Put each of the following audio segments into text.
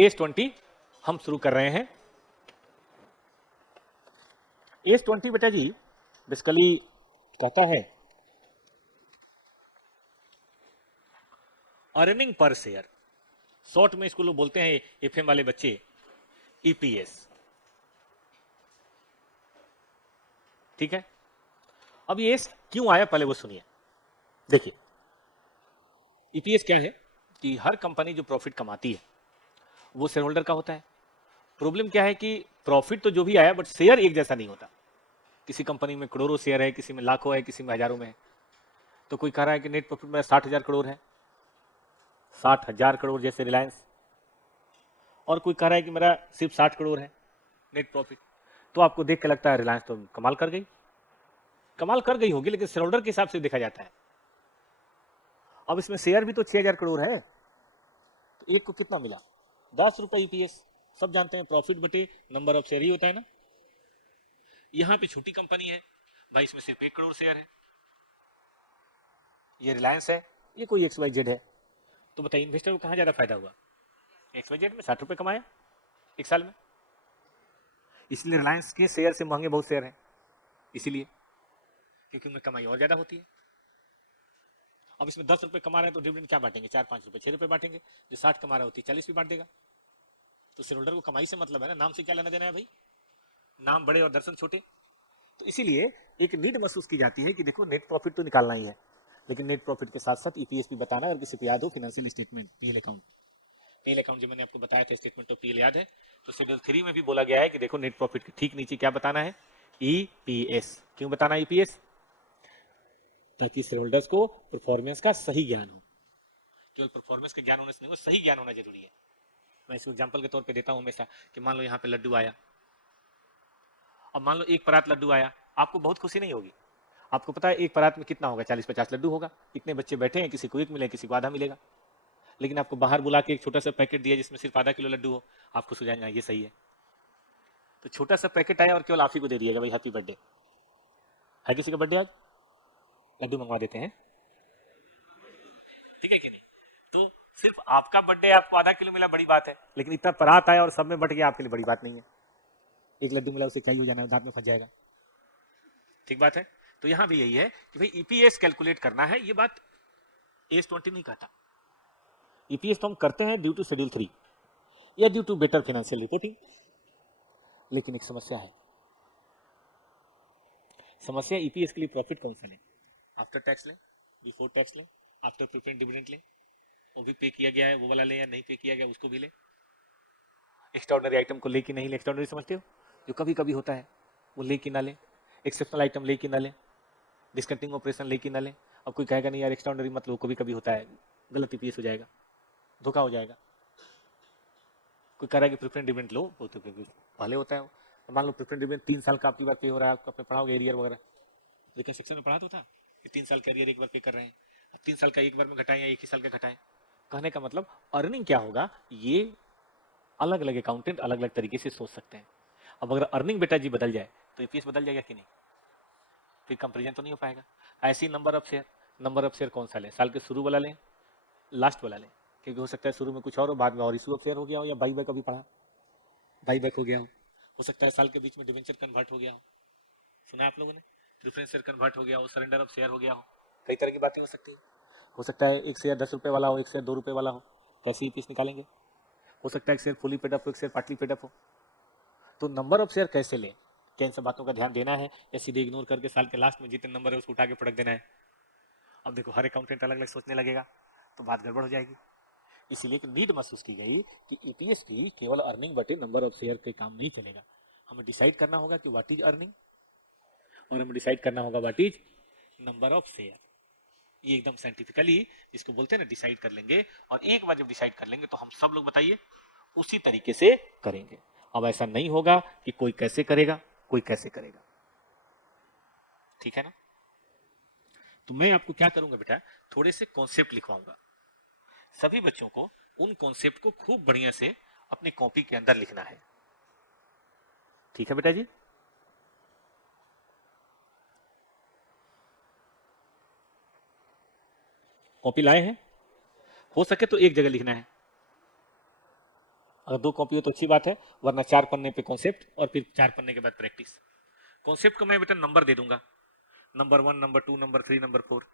AS20 हम शुरू कर रहे हैं। AS20 बेटा जी बेसिकली कहता है अर्निंग पर शेयर, शॉर्ट में इसको लोग बोलते हैं एफएम वाले बच्चे EPS। ठीक है, अब ये क्यों आया पहले वो सुनिए। देखिए EPS क्या है कि हर कंपनी जो प्रॉफिट कमाती है वो शेयर होल्डर का होता है। प्रॉब्लम क्या है कि प्रॉफिट तो जो भी आया बट शेयर एक जैसा नहीं होता। किसी कंपनी में करोड़ों शेयर है, किसी में लाखों है, किसी में हजारों में है। तो कोई कह रहा है कि नेट प्रॉफिट मेरा 60,000 करोड़ है, 60,000 करोड़ जैसे रिलायंस, और कोई कह रहा है कि मेरा सिर्फ 60 करोड़ है नेट प्रॉफिट। तो आपको देख के लगता है रिलायंस तो कमाल कर गई, कमाल कर गई होगी, लेकिन शेयर होल्डर के हिसाब से देखा जाता है। अब इसमें शेयर भी तो 6,000 करोड़ है, तो एक को कितना मिला? 10 रुपए EPS। सब जानते हैं प्रॉफिट बटे नंबर ऑफ शेयर ही होता है ना। यहां पे छोटी कंपनी है भाई, इसमें सिर्फ 1 करोड़ शेयर है, ये रिलायंस है, ये कोई XYZ है। तो बताइए इन्वेस्टर को कहां ज्यादा फायदा हुआ? XYZ में 60 रुपए कमाया एक साल में, इसलिए रिलायंस के शेयर से महंगे बहुत शेयर हैं, इसीलिए क्योंकि उनमें कमाई और ज्यादा होती है। अब इसमें 10 रुपए कमा रहे हैं तो डिविडेंड क्या बांटेंगे? 4-5 रुपए, 6 रुपए बांटेंगे। जो 60 कमा रहा होती है 40 भी बांट देगा। तो शेयर होल्डर को कमाई से मतलब है ना, नाम से क्या लेना देना है भाई? नाम बड़े और दर्शन छोटे। तो इसीलिए एक नीड महसूस की जाती है कि देखो नेट प्रॉफिट तो निकालना ही है, लेकिन नेट प्रॉफिट के साथ साथ EPS भी बताना है। और किसी को याद हो financial statement, PL account, PL account जो मैंने आपको बताया था स्टेटमेंट ऑफ PL याद है? तो शेड्यूल 3 में भी बोला गया है कि देखो नेट प्रॉफिट के ठीक नीचे क्या बताना है? EPS। क्यों बताना EPS? ताकि शेयर होल्डर्स को परफॉर्मेंस का सही ज्ञान हो। केवल परफॉर्मेंस का ज्ञान होने से नहीं, वो सही ज्ञान होना जरूरी है। मैं इसको एग्जांपल के तौर पे देता हूं हमेशा कि मान लो यहाँ पे लड्डू आया, अब मान लो एक परात लड्डू आया, आपको बहुत खुशी नहीं होगी। आपको पता है एक परात में कितना होगा? 40-50 लड्डू होगा। इतने बच्चे बैठे हैं, किसी को एक मिले, किसी को आधा मिलेगा। लेकिन आपको बाहर बुला के एक छोटा सा पैकेट दिया जिसमें सिर्फ आधा किलो लड्डू हो, आप खुश हो जाएंगे, ये सही है। तो छोटा सा पैकेट आया और केवल आप ही को दे दिएगा, भाई हैप्पी बर्थडे। है किसी का बर्थडे आज? लड्डू मंगवा देते हैं, ठीक है कि नहीं? तो सिर्फ आपका बर्थडे आपको आधा किलो मिला, बड़ी बात है। लेकिन इतना परात आया और सब में बट गया, आपके लिए बड़ी बात नहीं है। एक लड्डू मिला उसे क्या ही हो जाना है, दांत में फंस जाएगा। ठीक बात है। तो यहां भी यही है कि भाई EPS कैलकुलेट करना है, ये बात AS20 नहीं कहता। EPS तो हम करते हैं ड्यू टू शेड्यूल 3 या due to better financial reporting. लेकिन एक समस्या है, समस्या EPS के लिए प्रॉफिट कौन सा लें? आफ्टर टैक्स लें, बिफोर टैक्स लें, आफ्टर प्रेफरेंस डिविडेंड लें, वो भी पे किया गया है वो वाला लें, या नहीं पे किया गया उसको भी लें, एक्स्ट्राऑर्डिनरी आइटम को ले कि नहीं ले? एक्स्ट्राऑर्डिनरी समझते हो? जो कभी कभी होता है वो ले कि ना ले, एक्सेप्शनल आइटम ले कि ना ले, डिस्कंटिन्यू ऑपरेशन ले कि ना ले। अब कोई कहेगा नहीं यार एक्स्ट्राऑर्डिनरी मतलब कभी कभी होता है, गलत EPS हो जाएगा, धोखा हो जाएगा। कोई कह रहा है कि प्रेफरेंस डिविडेंड लो, वो तो पहले होता है। तो मान लो प्रेफरेंस डिविडेंड 3 साल का आपकी बार पे हो रहा है, आपको अपने पढ़ाओगे एरियर वगैरह, लेकिन सेक्शन में पढ़ा तो था कि 3 साल का एरियर एक बार पे कर रहे हैं। अब 3 साल का एक बार में घटाएं या एक ही साल का घटाएं, कहने का मतलब अर्निंग क्या होगा ये अलग अलग अकाउंटेंट अलग अलग तरीके से सोच सकते हैं। अब अगर अर्निंग बेटा जी बदल जाए तो EPS बदल जाएगा कि नहीं? फिर कंपेरिजन तो नहीं हो पाएगा। ऐसी number of share, number of share कौन सा लें? साल के शुरू वाला लें, लास्ट वाला लें? क्योंकि हो सकता है शुरू में कुछ और हो, बाद में और इशू ऑफ शेयर हो गया हो, या बाई बैक अभी पढ़ा बाई बैक हो गया हो सकता है साल के बीच में डिवेंचर कन्वर्ट हो गया हो, सुना आप लोगों ने, प्रेफरेंस शेयर कन्वर्ट हो गया हो, सरेंडर ऑफ शेयर हो गया हो, कई तरह की बातें हो सकती है। हो सकता है एक शेयर 10 रुपए वाला हो, एक शेयर 2 रुपए वाला हो, कैसे EPS निकालेंगे? हो सकता है एक शेयर फुली पेड अप हो, एक शेयर पार्टली पेड अप हो। तो नंबर ऑफ शेयर कैसे लें, क्या इन सब बातों का ध्यान देना है, या सीधे इग्नोर करके साल के लास्ट में जितने नंबर है उसको उठा के पटक देना है? अब देखो हर अकाउंटेंट अलग अलग सोचने लगेगा तो बात गड़बड़ हो जाएगी। इसीलिए एक नीड महसूस की गई कि EPS की केवल अर्निंग बटे नंबर ऑफ शेयर के काम नहीं चलेगा। हमें डिसाइड करना होगा कि व्हाट इज अर्निंग, और हमें डिसाइड करना होगा what is number of share. ये एकदम साइंटिफिकली जिसको बोलते हैं ना डिसाइड कर लेंगे, और एक बार जब डिसाइड कर लेंगे तो हम सब लोग बताइए उसी तरीके से करेंगे। अब ऐसा नहीं होगा कि कोई कैसे करेगा कोई कैसे करेगा, ठीक है ना? तो मैं आपको क्या करूंगा बेटा, थोड़े से कॉन्सेप्ट लिखवाऊंगा, सभी बच्चों को उन कॉन्सेप्ट को खूब बढ़िया से अपनी कॉपी के अंदर लिखना है, ठीक है बेटा जी? कॉपी लाए हैं? हो सके तो एक जगह लिखना है, अगर 2 कॉपी हो तो अच्छी बात है, वरना 4 पन्ने पे कॉन्सेप्ट और फिर 4 पन्ने के बाद प्रैक्टिस। कॉन्सेप्ट को मैं बेटा नंबर दे दूंगा, नंबर 1, नंबर 2, नंबर 3, नंबर 4।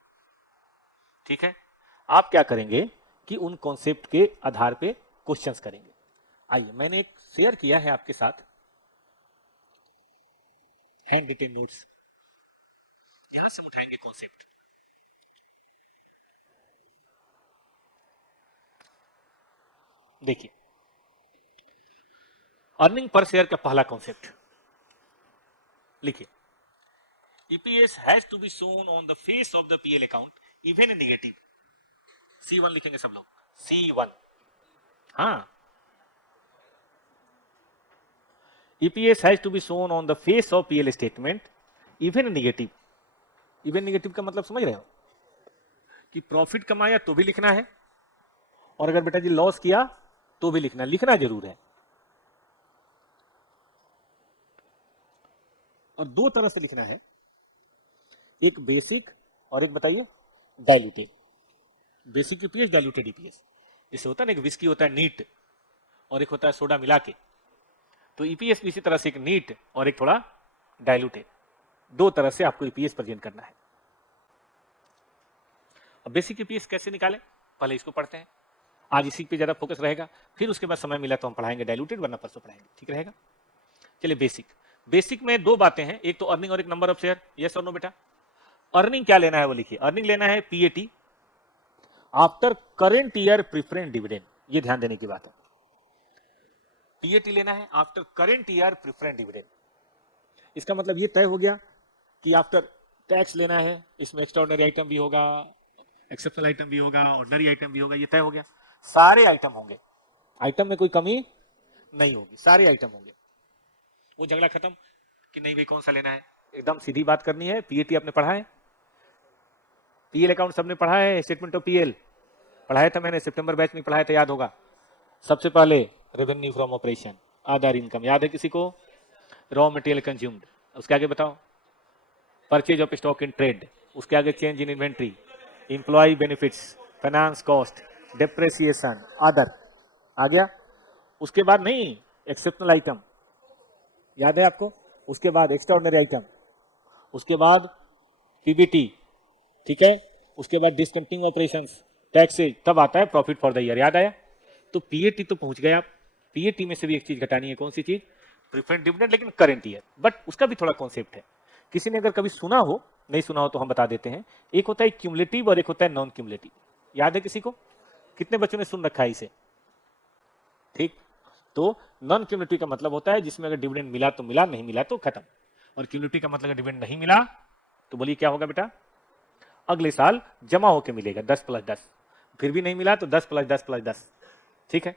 ठीक है, आप क्या करेंगे कि उन कॉन्सेप्ट के आधार पे क्वेश्चंस करेंगे। आइए, मैंने एक शेयर किया है आपके साथ हैंड रिटेन नोट्स, यहां से हम उठाएंगे कॉन्सेप्ट। देखिए, अर्निंग पर शेयर का पहला कॉन्सेप्ट लिखिए, EPS has to be shown on the face of the PL account even in negative. C1 लिखेंगे सब लोग, C1। हाँ, EPS has to be shown on the face of PL statement even in negative. Even negative का मतलब समझ रहे हो कि प्रॉफिट कमाया तो भी लिखना है, और अगर बेटा जी लॉस किया तो भी लिखना, लिखना जरूर है। और 2 तरह से लिखना है, एक बेसिक और एक बताइए diluted. Basic EPS, diluted EPS. जैसे होता है ना, एक विस्की होता है नीट और एक होता है सोडा मिला के, तो ईपीएस भी इसी तरह से एक नीट और एक थोड़ा डाइल्यूटेड, 2 तरह से आपको ईपीएस प्रेजेंट करना है। अब बेसिक ईपीएस कैसे निकालें, पहले इसको पढ़ते हैं, आज इसी पे ज्यादा फोकस रहेगा, फिर उसके बाद समय मिला तो हम पढ़ाएंगे डाइल्यूटेड, वरना परसों पढ़ाएंगे, ठीक रहेगा। चलिए बेसिक। बेसिक में 2 बातें हैं, एक तो अर्निंग और एक नंबर ऑफ शेयर। यस और नो बेटा? अर्निंग क्या लेना है वो लिखिए, अर्निंग लेना है PAT after current year preference dividend, ये ध्यान देने की बात है। पीएटी लेना है after current year preference dividend. इसका मतलब ये तय हो गया कि आफ्टर टैक्स लेना है, इसमें एक्स्ट्राऑर्डिनरी आइटम भी होगा, एक्सेप्शनल आइटम भी होगा, ऑर्डिनरी आइटम भी होगा, ये तय हो गया। सारे आइटम होंगे, आइटम में कोई कमी नहीं होगी, सारे आइटम होंगे। वो झगड़ा खत्म कि नहीं भाई कौन सा लेना है, एकदम सीधी बात करनी है। पीएटी आपने पढ़ा है, पीएल अकाउंट सबने पढ़ा है, स्टेटमेंट ऑफ पीएल पढ़ाया था मैंने, सितंबर बैच में पढ़ाया था, याद होगा। सबसे पहले revenue from operation, Aadhaar income, याद है किसी को? रॉ मटेरियल कंज्यूम्ड, उसके आगे बताओ, purchase of stock in trade, उसके आगे change in inventory, employee benefits, finance cost, depreciation, other, आ गया। उसके बाद नहीं, एक्सेप्शनल आइटम, याद है आपको? उसके बाद एक्स्ट्राऑर्डिनरी आइटम, उसके बाद पीबीटी, ठीक है, उसके बाद डिसकंटिन्यू ऑपरेशंस, टैक्सेज, तब आता है प्रॉफिट फॉर द ईयर, याद आया? तो पीएटी तो पहुंच गए आप। पीएटी में से भी एक चीज घटानी है, कौन सी चीज? प्रेफरेंस डिविडेंड, लेकिन करंट ईयर, बट उसका भी थोड़ा कॉन्सेप्ट है। किसी ने अगर कभी सुना हो, नहीं सुना हो तो हम बता देते हैं। एक होता है क्यूमुलेटिव और एक होता है नॉन क्यूमुलेटिव, याद है किसी को? कितने बच्चों ने सुन रखा है इसे? ठीक, तो नॉन क्यूमुलेटिव का मतलब होता है जिसमें अगर डिविडेंड मिला तो मिला, नहीं मिला तो खत्म। और क्यूमुलेटिव का मतलब अगर डिविडेंड नहीं मिला तो बोलिए क्या होगा बेटा? अगले साल जमा होकर मिलेगा 10 + 10, फिर भी नहीं मिला तो 10 + 10 + 10, ठीक है।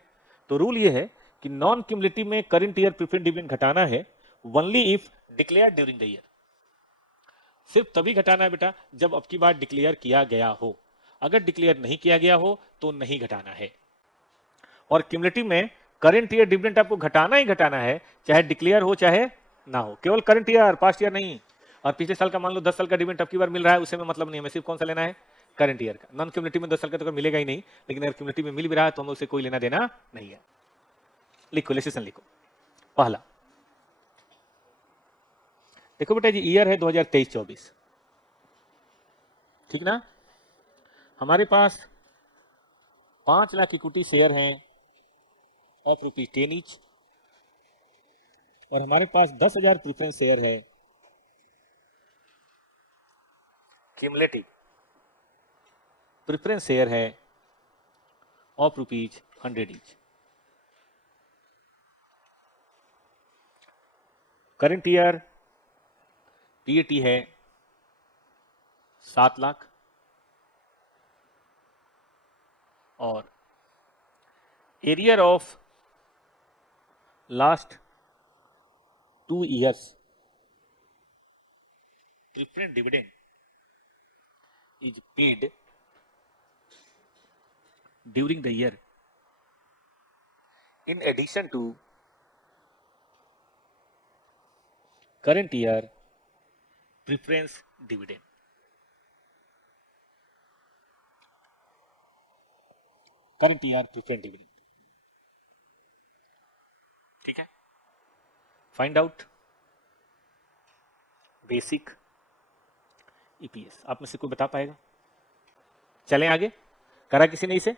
तो रूल ये है कि नॉन क्यूमुलेटिव में करंट ईयर प्रेफरेंस डिविडेंड घटाना है only if declare during the year, सिर्फ तभी घटाना है बेटा जब अब की बार डिक्लेयर किया गया हो। अगर डिक्लेयर नहीं किया गया हो तो नहीं घटाना है। और क्यूमुलेटिव में करंट ईयर डिविडेंड आपको घटाना ही घटाना है, चाहे डिक्लेयर हो चाहे ना हो, केवल करंट ईयर, पास्ट ईयर नहीं। और पिछले साल का मान लो 10 साल का डिविडेंड अब की बार मिल रहा है, उससे में मतलब नहीं, हमें सिर्फ कौन सा लेना है? करंट ईयर का। नॉन क्यूमुलेटिव में 10 साल का तो मिलेगा ही नहीं, लेकिन अगर क्यूमुलेटिव में मिल भी रहा है तो हमें उससे कोई लेना देना नहीं है। लिखो, लेसन लिखो। पहला देखो बेटा जी, ईयर है 2023-24, ठीक ना? हमारे पास 5 लाख इक्विटी शेयर हैं ऑफ ₹10 ईच, और हमारे पास 10,000 प्रेफरेंस शेयर है क्यूमुलेटिव प्रेफरेंस शेयर है of ₹100 each. Current year PAT है 7 लाख, और arrear of last 2 years preference dividend is paid during the year in addition to current year preference dividend. current year preference dividend, ठीक है, find out basic EPS. आप में से कोई बता पाएगा? चलें आगे, करा किसी ने इसे?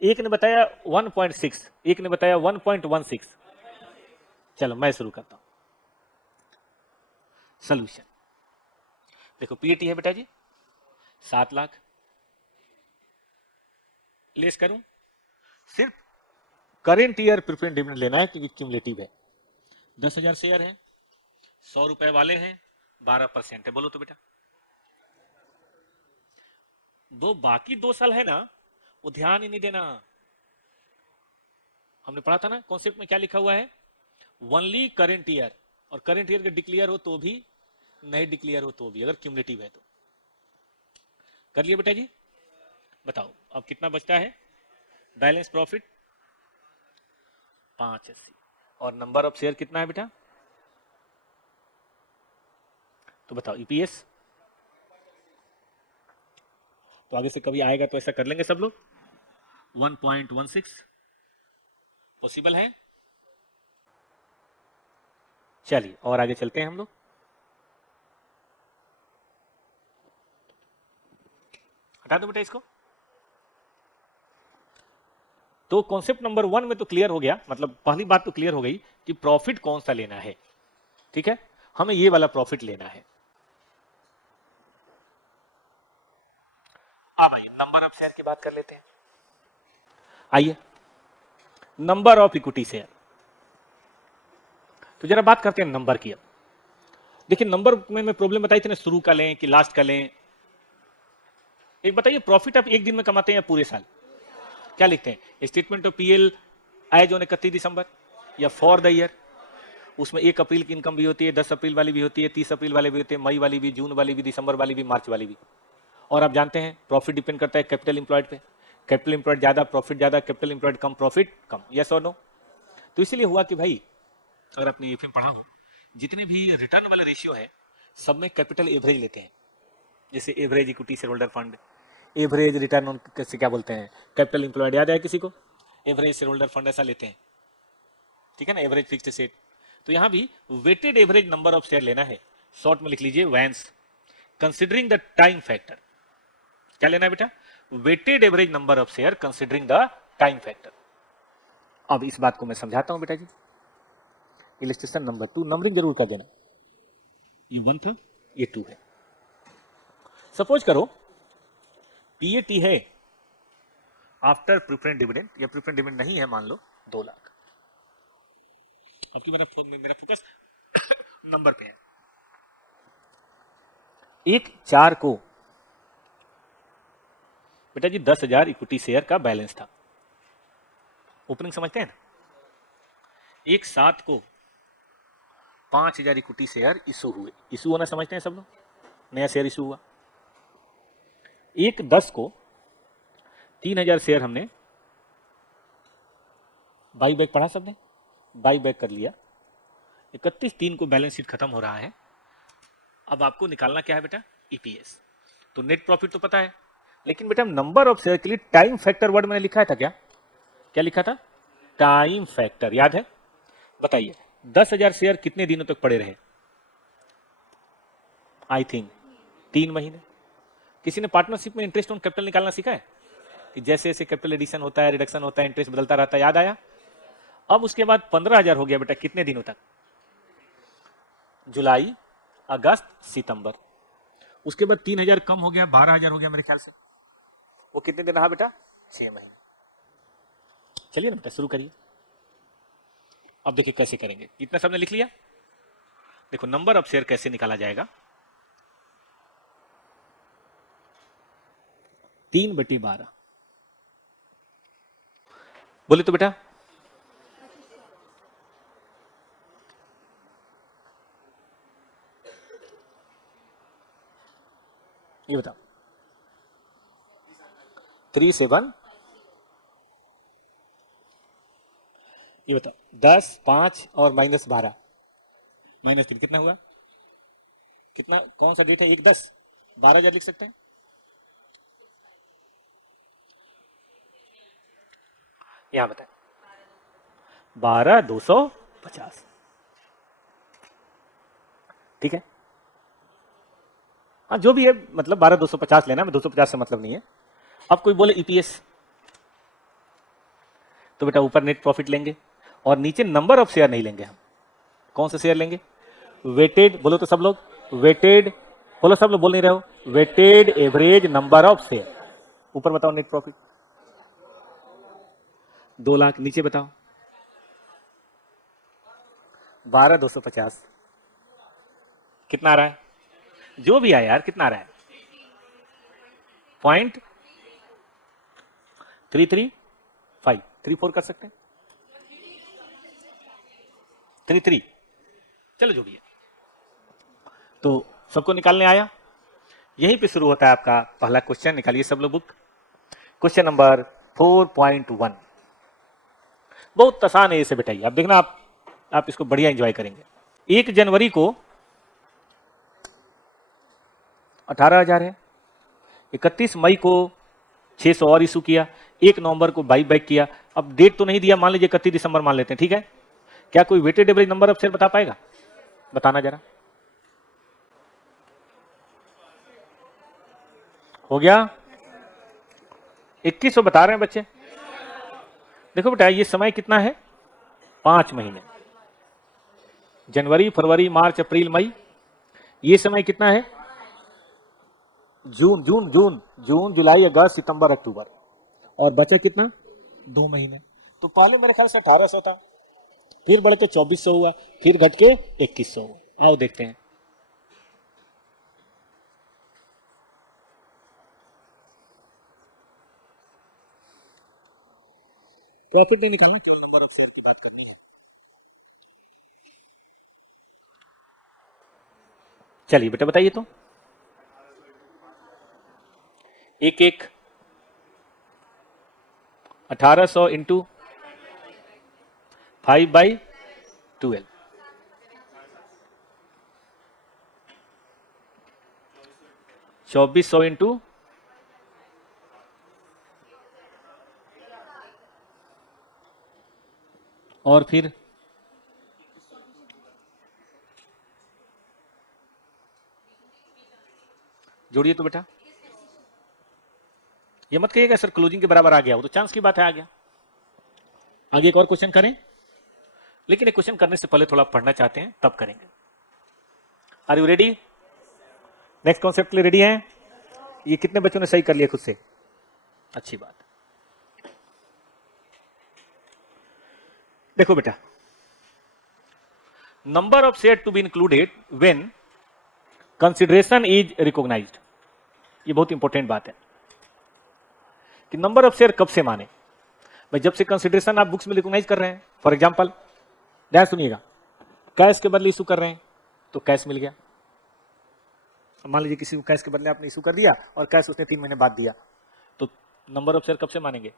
एक ने बताया 1.6, एक ने बताया 1.16। चलो मैं शुरू करता हूं। सोल्यूशन देखो, पीएटी है बेटा जी 7 लाख, लेस करूं, सिर्फ करेंट ईयर प्रेफरेंस डिविडेंड लेना है क्योंकि क्यूमुलेटिव है। 10,000 शेयर है, 100 रुपए वाले हैं, 12% है। बोलो तो बेटा, दो बाकी 2 साल है ना, वो ध्यान ही नहीं देना। हमने पढ़ा था ना कॉन्सेप्ट में क्या लिखा हुआ है, ओनली करेंट ईयर, और करेंट ईयर के डिक्लेयर हो तो भी, नहीं डिक्लेयर हो तो भी, अगर क्यूमुलेटिव है तो। कर लिया बेटा जी? बताओ अब कितना बचता है? बैलेंस प्रॉफिट 580, और नंबर ऑफ शेयर कितना है बेटा? तो बताओ ईपीएस। तो आगे से कभी आएगा तो ऐसा कर लेंगे सब लोग। 1.16 पॉसिबल है? चलिए और आगे चलते हैं हम लोग। हटा दो बेटा इसको। तो कॉन्सेप्ट नंबर 1 में तो क्लियर हो गया, मतलब पहली बात तो क्लियर हो गई कि प्रॉफिट कौन सा लेना है। ठीक है, हमें ये वाला प्रॉफिट लेना है। अब आइए नंबर ऑफ शेयर की बात कर लेते हैं। आइए नंबर ऑफ इक्विटी शेयर, तो जरा बात करते हैं नंबर की। अब देखिए नंबर में मैं प्रॉब्लम बताई थी ना, शुरू का लें कि लास्ट का लें। एक बताइए, प्रॉफिट आप एक दिन में कमाते हैं या पूरे साल? क्या लिखते हैं? Statement of PL as on 31 December या फॉर द ईयर। उसमें 1 अप्रैल की इनकम भी होती है, 10 अप्रैल वाली भी होती है, 30 अप्रैल वाली भी होती है, मई वाली भी, जून वाली भी, दिसंबर वाली भी, मार्च वाली भी। और आप जानते हैं प्रॉफिट डिपेंड करता है कैपिटल इंप्लॉयड पे। कैपिटल इंप्लॉयड ज्यादा, प्रॉफिट ज्यादा, कैपिटल इंप्लॉयड कम, प्रॉफिट कम। यस और नो? तो इसीलिए हुआ कि भाई, अगर आपने ये पढ़ा हो, जितने भी रिटर्न वाले रेशियो है सब में कैपिटल एवरेज लेते हैं। जैसे average equity share holder fund, average return on, कैसे क्या बोलते हैं, कैपिटल इंप्लॉयड, याद है किसी को? एवरेज शेयर होल्डर फंड ऐसा लेते हैं। ठीक है ना, एवरेज फिक्स्ड सेट। तो यहां भी weighted average number of share लेना है, शॉर्ट में लिख लीजिए वैंस, कंसिडरिंग द टाइम फैक्टर। क्या लेना है बेटा? Weighted average number of share considering the time factor. अब इस बात को मैं समझाता हूं बेटा जी। इलस्ट्रेशन नंबर 2, नंबरिंग जरूर कर देना। ये 1 था, ये 2 है। सपोज करो पीएटी है आफ्टर प्रेफरेंस डिविडेंड, या प्रेफरेंस डिविडेंड नहीं है, मान लो 2 लाख। अब क्यों मेरा फोकस नंबर पे है। 1/4 को बेटा जी 10,000 इक्विटी शेयर का बैलेंस था। ओपनिंग समझते हैं ना? 1/7 को 5,000 इक्विटी शेयर इशू हुए। इशू होना समझते हैं सब लोग? नया शेयर इशू हुआ। 1/10 को 3,000 शेयर हमने बाई बैक, पढ़ा सबने? बाई बैक कर लिया। 31/3 को बैलेंस शीट खत्म हो रहा है। अब आपको निकालना क्या है बेटा? ईपीएस। तो नेट प्रॉफिट तो पता है, लेकिन बेटा नंबर ऑफ शेयर के लिए टाइम फैक्टर वर्ड मैंने लिखा था क्या? क्या लिखा था? टाइम फैक्टर, याद है? बताइए 10,000 शेयर कितने दिनों तक पड़े रहे? आई थिंक 3 महीने। किसी ने पार्टनरशिप में इंटरेस्ट ऑन कैपिटल निकालना सीखा है कि जैसे जैसे कैपिटल एडिशन होता है, रिडक्शन होता है, इंटरेस्ट बदलता रहता है, याद आया? अब उसके बाद 15,000 हो गया बेटा, कितने दिनों तक? जुलाई, अगस्त, सितंबर। उसके बाद 3,000 कम हो गया, 12,000 हो गया मेरे ख्याल से। वो कितने दिन रहा बेटा? 6 महीने। चलिए ना बेटा शुरू करिए। अब देखिए कैसे करेंगे। इतना सबने लिख लिया? देखो नंबर ऑफ शेयर कैसे निकाला जाएगा। 3/12 बोले तो बेटा? ये बताओ 3/7, ये बताओ 10, 5 और -12, -3 कितना हुआ? कितना, कौन सा डेट है? 1/10, 12,000 लिख सकते हैं। यहां बताए 12,200 50, ठीक है। हाँ जो भी है, मतलब 12,250 लेना, मैं 250 से मतलब नहीं है। अब कोई बोले ईपीएस, तो बेटा ऊपर नेट प्रॉफिट लेंगे और नीचे नंबर ऑफ शेयर नहीं लेंगे हम। कौन से शेयर लेंगे? वेटेड, बोलो तो सब लोग, वेटेड, बोलो सब लोग, बोल नहीं रहे हो, weighted average number of share. ऊपर बताओ नेट प्रॉफिट 2 लाख, नीचे बताओ 12,250, कितना आ रहा है? जो भी आया यार, कितना आ रहा है? 0.335, 34 कर सकते हैं, 33, चलो जो भी है। तो सबको निकालने आया? यहीं पे शुरू होता है आपका पहला क्वेश्चन। निकालिए सब लोग बुक। क्वेश्चन नंबर 4.1, बहुत आसान है इसे बेटाइए। आप देखना, आप इसको बढ़िया एंजॉय करेंगे। 1 जनवरी को 18,000 है, 31 मई को 600 और इशू किया, 1 नवंबर को बाई बैक किया। अब डेट तो नहीं दिया, मान लीजिए 31 दिसंबर मान लेते हैं, ठीक है। क्या कोई weighted average number of share बता पाएगा? बताना जरा। हो गया? 2100 बता रहे हैं बच्चे। देखो बेटा, ये समय कितना है? 5 महीने, जनवरी, फरवरी, मार्च, अप्रैल, मई। ये समय कितना है? जून, जून, जून, जून, जुलाई, अगस्त, सितंबर, अक्टूबर। और बचा कितना? 2 महीने। तो पहले मेरे ख्याल से 1800 था, फिर बढ़ के 2400 हुआ, फिर घट के 2100 हुआ। आओ देखते हैं। प्रॉफिट नहीं निकालना, केवल नंबर ऑफ शेयर की बात करनी है। चलिए बेटा बताइए तो, एक 1800 इंटू 5/12, 2400 इंटू, और फिर जोड़िए तो बेटा। ये मत कहिएगा सर क्लोजिंग के बराबर आ गया, वो तो चांस की बात है आ गया। आगे एक और क्वेश्चन करें, लेकिन एक क्वेश्चन करने से पहले थोड़ा पढ़ना चाहते हैं, तब करेंगे। Are you ready? Next concept के लिए रेडी हैं? ये कितने बच्चों ने सही कर लिया खुद से? अच्छी बात। देखो बेटा, number of share to be included when consideration is recognised. ये बहुत इंपॉर्टेंट बात है कि नंबर ऑफ शेयर कब से माने। भाई जब से कंसिडरेशन आप बुक्स में रिकॉग्नाइज कर रहे हैं। फॉर एग्जांपल, ध्यान सुनिएगा, कैश के बदले इशू कर रहे हैं तो कैश मिल गया। मान लीजिए किसी को कैश के बदले आपने इशू कर दिया और कैश उसने 3 महीने बाद दिया, तो नंबर ऑफ शेयर कब से मानेंगे?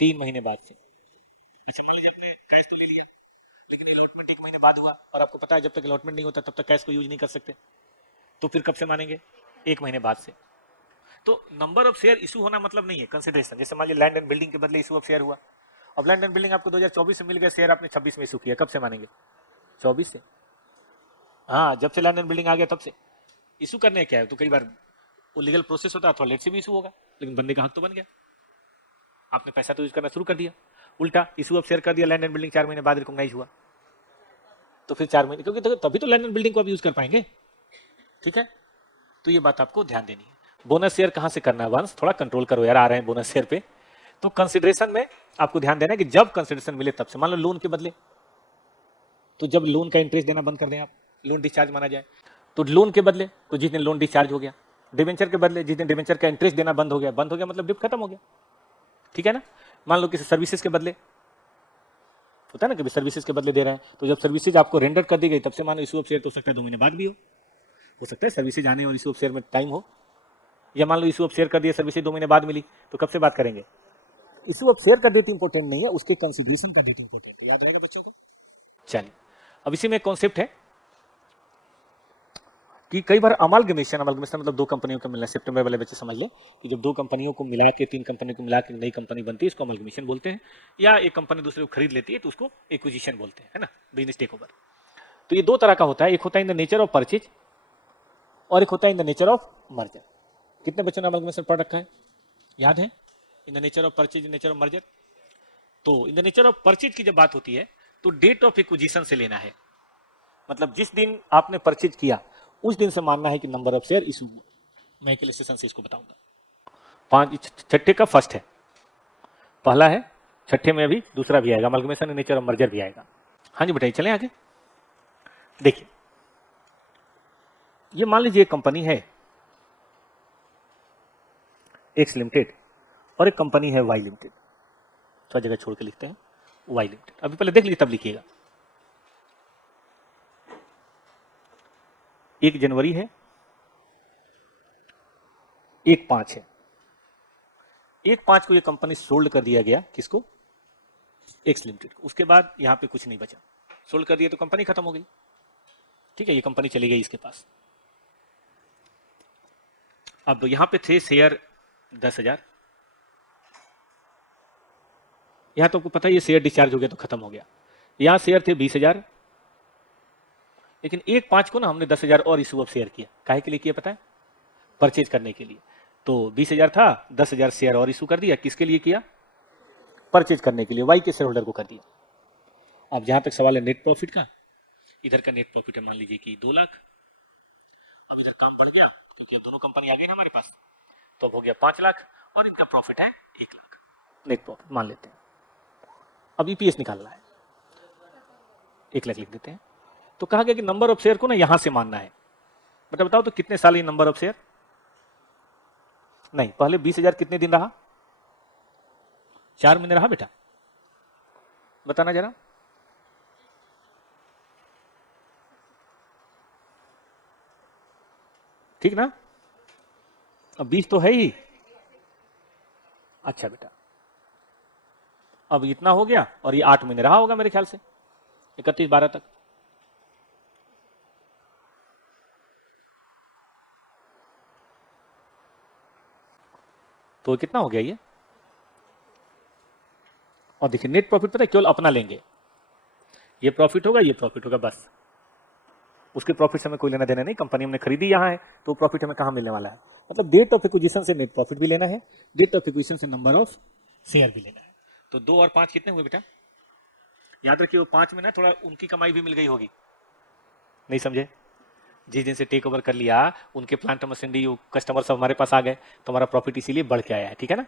3 महीने बाद से। अच्छा मान लीजिए आपने कैश तो ले लिया, लेकिन अलॉटमेंट 1 महीने बाद हुआ और आपको पता है जब तक अलॉटमेंट नहीं होता तब तक कैश को यूज नहीं कर सकते, तो फिर कब से मानेंगे? 1 महीने बाद से। तो नंबर ऑफ शेयर इशू होना मतलब नहीं है कंसिडरेशन। जैसे मान लीजिए लैंड एंड बिल्डिंग के बदले इशू ऑफ शेयर हुआ, अब लैंड एंड बिल्डिंग आपको 2024 में मिल गया, शेयर आपने 26 में इशू किया, कब से मानेंगे? 24 से। हाँ, जब से लैंड एंड बिल्डिंग आ गया तब से। इशू करने क्या है, तो कई बार वो लीगल प्रोसेस होता है, थोड़ा लेट से भी इशू होगा, लेकिन बंदे का हक तो बन गया, आपने पैसा तो यूज करना शुरू कर दिया। उल्टा इशू ऑफ शेयर कर दिया, लैंड एंड बिल्डिंग 4 महीने बाद रिकॉग्नाइज हुआ, तो फिर 4 महीने, क्योंकि तभी तो लैंड एंड बिल्डिंग को आप यूज कर पाएंगे, ठीक है। तो ये बात आपको ध्यान देनी है। बोनस शेयर कहां से करना है? वंश थोड़ा कंट्रोल करो यार, आ रहे हैं बोनस शेयर पे। तो कंसिडरेशन में आपको ध्यान देना है कि जब कंसिडरेशन मिले तब से। मान लो लोन के बदले, तो जब लोन का इंटरेस्ट देना बंद कर दें आप, लोन डिस्चार्ज माना जाए, तो लोन के बदले, तो जिस दिन लोन डिस्चार्ज हो गया। डिवेंचर के बदले, जिस दिन डिवेंचर का इंटरेस्ट देना बंद हो गया, बंद हो गया मतलब डिप्ट खत्म हो गया, ठीक है ना। मान लो किसी सर्विसेज के बदले, होता है ना, कभी सर्विसेज के बदले दे रहे हैं, तो जब सर्विसेज आपको रेंडर कर दी गई तब से मान लो इशू ऑफ शेयर तो हो सकता है 2 महीने बाद भी हो सकता है सर्विसेज आने और इशू ऑफ शेयर में टाइम हो। या मान लो इशू ऑफ शेयर कर दिया, सर्विसेज 2 महीने बाद मिली, तो कब से बात करेंगे? इशू ऑफ शेयर का डेट इंपॉर्टेंट नहीं है, उसके कंसिडरेशन का डेट इंपॉर्टेंट है, याद रहेगा बच्चों को। चलिए, अब इसी में कॉन्सेप्ट है कि कई बार अमालगमेशन मतलब दो कंपनियों का मिलना, सितंबर वाले बच्चे समझ ले कि जब दो कंपनियों को मिला के, तीन कंपनियों को मिला के नई कंपनी बनती है, इसको अमालगमेशन बोलते हैं। या एक कंपनी दूसरे को खरीद लेती है तो उसको एक्विजिशन बोलते हैं, है ना, बिजनेस टेक ओवर। तो ये दो तरह का होता है, एक होता है in the nature of purchase और एक होता है in the nature of merger. कितने बच्चों ने अमालगमेशन पढ़ रखा है, याद है? In the nature of purchase, nature of merger. तो in the nature of purchase की जब बात होती है तो डेट ऑफ एक्विजिशन से लेना है, मतलब जिस दिन आपने परचेज किया उस दिन से मानना है कि नंबर ऑफ शेयर इशू हुआ। मैं एक इलस्ट्रेशन से इसको बताऊंगा। छठे का फर्स्ट है, पहला है, छठे में अभी दूसरा भी आएगा, amalgamation in nature of merger भी आएगा। हाँ जी बताइए, चलें आगे। देखिए, ये मान लीजिए एक कंपनी है एक्स लिमिटेड और एक कंपनी है वाई लिमिटेड। थोड़ा जगह छोड़ के लिखते हैं, वाई लिमिटेड। अभी पहले देख लीजिए तब लिखिएगा। 1 जनवरी है, 1/5 है। 1/5 को ये कंपनी सोल्ड कर दिया गया, किसको? एक्स लिमिटेड को। उसके बाद यहां पे कुछ नहीं बचा, सोल्ड कर दिया तो कंपनी खत्म हो गई, ठीक है, ये कंपनी चली गई इसके पास। अब यहां पे थे शेयर 10,000, यहां तो आपको पता है ये शेयर डिस्चार्ज हो गया तो खत्म हो गया। यहां शेयर थे 20,000, लेकिन 1/5 को ना हमने 10,000 और इशू ऑफ शेयर किया। काहे के लिए किया पता है? परचेज करने के लिए। तो 20,000 था, 10,000 शेयर और इशू कर दिया। किसके लिए किया? परचेज करने के लिए, वाई के शेयर होल्डर को कर दिया। अब जहां तक सवाल है नेट प्रॉफिट का, इधर का नेट प्रॉफिट है मान लीजिए कि 2 लाख। अब इधर काम बढ़ गया क्योंकि अब दोनों कंपनी आ गई ना हमारे पास, तो अब हो गया 5 लाख और इनका प्रॉफिट है 1 लाख, नेट प्रॉफिट मान लेते हैं। अब ईपीएस निकालना है, 1 लाख लिख देते हैं। तो कहा गया कि नंबर ऑफ शेयर को ना यहां से मानना है। मतलब बताओ तो कितने साल ये नंबर ऑफ शेयर? नहीं, पहले 20,000 कितने दिन रहा? 4 महीने रहा बेटा, बताना जरा। ठीक ना? अब 20 तो है ही। अच्छा बेटा, अब इतना हो गया और ये 8 महीने रहा होगा मेरे ख्याल से, 31/12 तक। तो कितना हो गया ये? और देखिए नेट प्रॉफिट पता है, केवल अपना लेंगे, ये प्रॉफिट होगा, ये प्रॉफिट होगा, बस। उसके प्रॉफिट से हमें कोई लेना देना नहीं, कंपनी हमने खरीदी यहां है तो प्रॉफिट हमें कहां मिलने वाला है? मतलब डेट ऑफ एक्विजिशन से नेट प्रॉफिट भी लेना है, डेट ऑफ एक्विजिशन से नंबर ऑफ शेयर भी लेना है। तो 2 और 5 कितने हुए बेटा? याद रखिए वो 5 में ना थोड़ा उनकी कमाई भी मिल गई होगी, नहीं समझे? जिस दिन से टेक ओवर कर लिया उनके प्लांट मशीनरी कस्टमर सब हमारे पास आ गए, तो हमारा प्रॉफिट इसीलिए बढ़ के आया है, ठीक है ना?